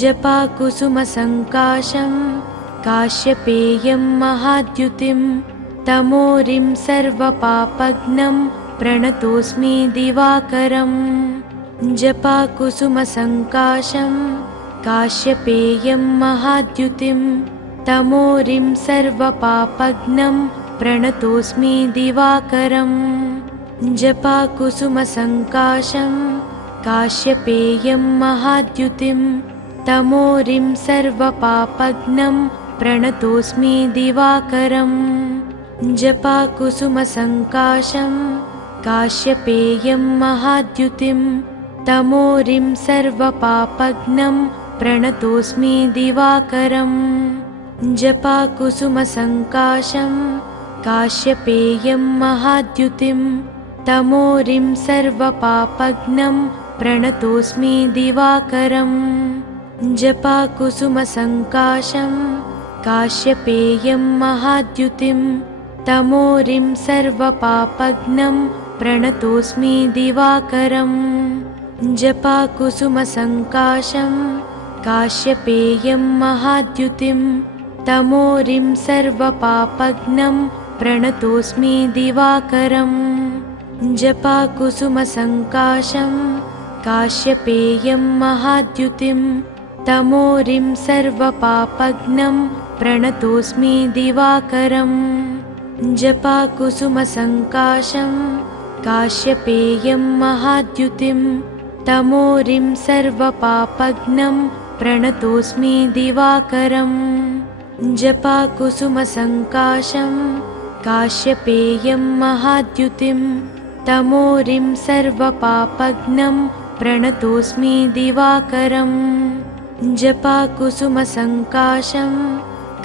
जपाकुसुमसङ्काशं काश्यपेयं महाद्युतिं तमोरिं सर्वपापघ्नं प्रणतोऽस्मि दिवाकरम् जपाकुसुमसङ्काशं काश्यपेयं महाद्युतिं तमोरिं सर्वपापघ्नं प्रणतोऽस्मि दिवाकरम् जपाकुसुमसङ्काशं काश्यपेयं महाद्युतिं तमोरिं सर्वपापघ्नं प्रणतोऽस्मि दिवाकरम् जपाकुसुमसङ्काशं काश्यपेयं महाद्युतिं तमोरिं सर्वपापघ्नं प्रणतोऽस्मि दिवाकरम् जपाकुसुमसङ्काशं काश्यपेयं महाद्युतिं तमोरिं सर्वपापघ्नं प्रणतोऽस्मि दिवाकरम् जपाकुसुमसङ्काशं काश्यपेयं महाद्युतिं तमोरिं सर्वपापघ्नं प्रणतोऽस्मि दिवाकरम् जपाकुसुमसङ्काशं काश्यपेयं महाद्युतिं तमोरिं सर्वपापघ्नं प्रणतोऽस्मि दिवाकरम् जपाकुसुमसङ्काशं काश्यपेयं महाद्युतिं तमोरिं सर्वपापघ्नं प्रणतोऽस्मि दिवाकरम् जपाकुसुमसङ्काशं काश्यपेयं महाद्युतिं तमोरिं सर्वपापघ्नं प्रणतोऽस्मि दिवाकरम् जपाकुसुमसङ्काशं काश्यपेयं महाद्युतिं तमोरिं सर्वपापघ्नं प्रणतोऽस्मि दिवाकरम् जपाकुसुमसङ्काशं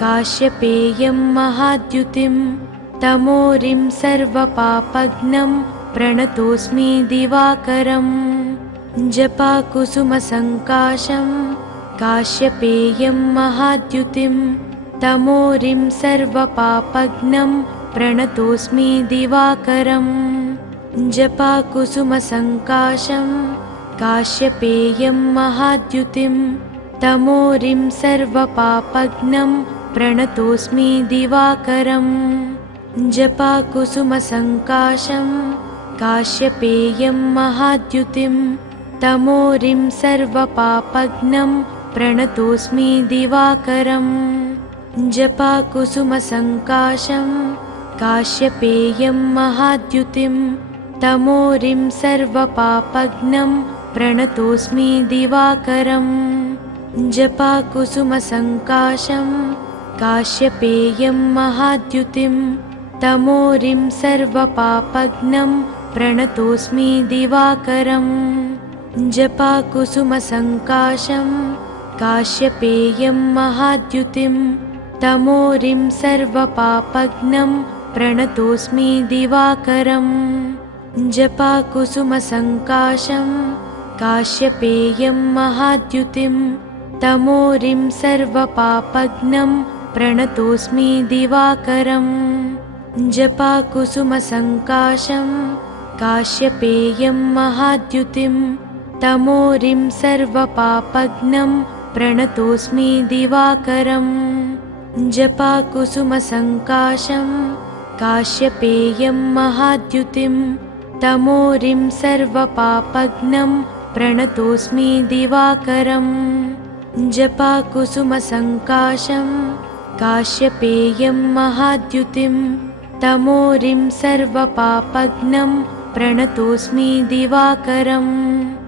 काश्यपेयं महाद्युतिं तमोरिं सर्वपापघ्नं प्रणतोऽस्मि दिवाकरम् जपाकुसुमसङ्काशं काश्यपेयं महाद्युतिं तमोरिं सर्वपापघ्नं प्रणतोऽस्मि दिवाकरम् जपाकुसुमसङ्काशं काश्यपेयं महाद्युतिं तमोरिं सर्वपापघ्नं प्रणतोऽस्मि दिवाकरम् जपाकुसुमसङ्काशं काश्यपेयं महाद्युतिं तमोरिं सर्वपापघ्नं प्रणतोऽस्मि दिवाकरम् जपाकुसुमसङ्काशं काश्यपेयं महाद्युतिं तमोरिं सर्वपापघ्नं प्रणतोऽस्मि दिवाकरम् जपाकुसुमसङ्काशं काश्यपेयं महाद्युतिं तमोरिं सर्वपापघ्नं प्रणतोऽस्मि दिवाकरम् जपाकुसुमसङ्काशं काश्यपेयं महाद्युतिं तमोरिं सर्वपापघ्नं प्रणतोऽस्मि दिवाकरम् जपाकुसुमसङ्काशं काश्यपेयं महाद्युतिं तमोरिं सर्वपापघ्नं प्रणतोऽस्मि दिवाकरम् जपाकुसुमसङ्काशं काश्यपेयं महाद्युतिं तमोरिं सर्वपापघ्नं प्रणतोऽस्मि दिवाकरम् जपाकुसुमसङ्काशं काश्यपेयं महाद्युतिं तमोरिं सर्वपापघ्नं प्रणतोऽस्मि दिवाकरम् जपाकुसुमसङ्काशं काश्यपेयं महाद्युतिं तमोरिं सर्वपापघ्नं प्रणतोऽस्मि दिवाकरम्।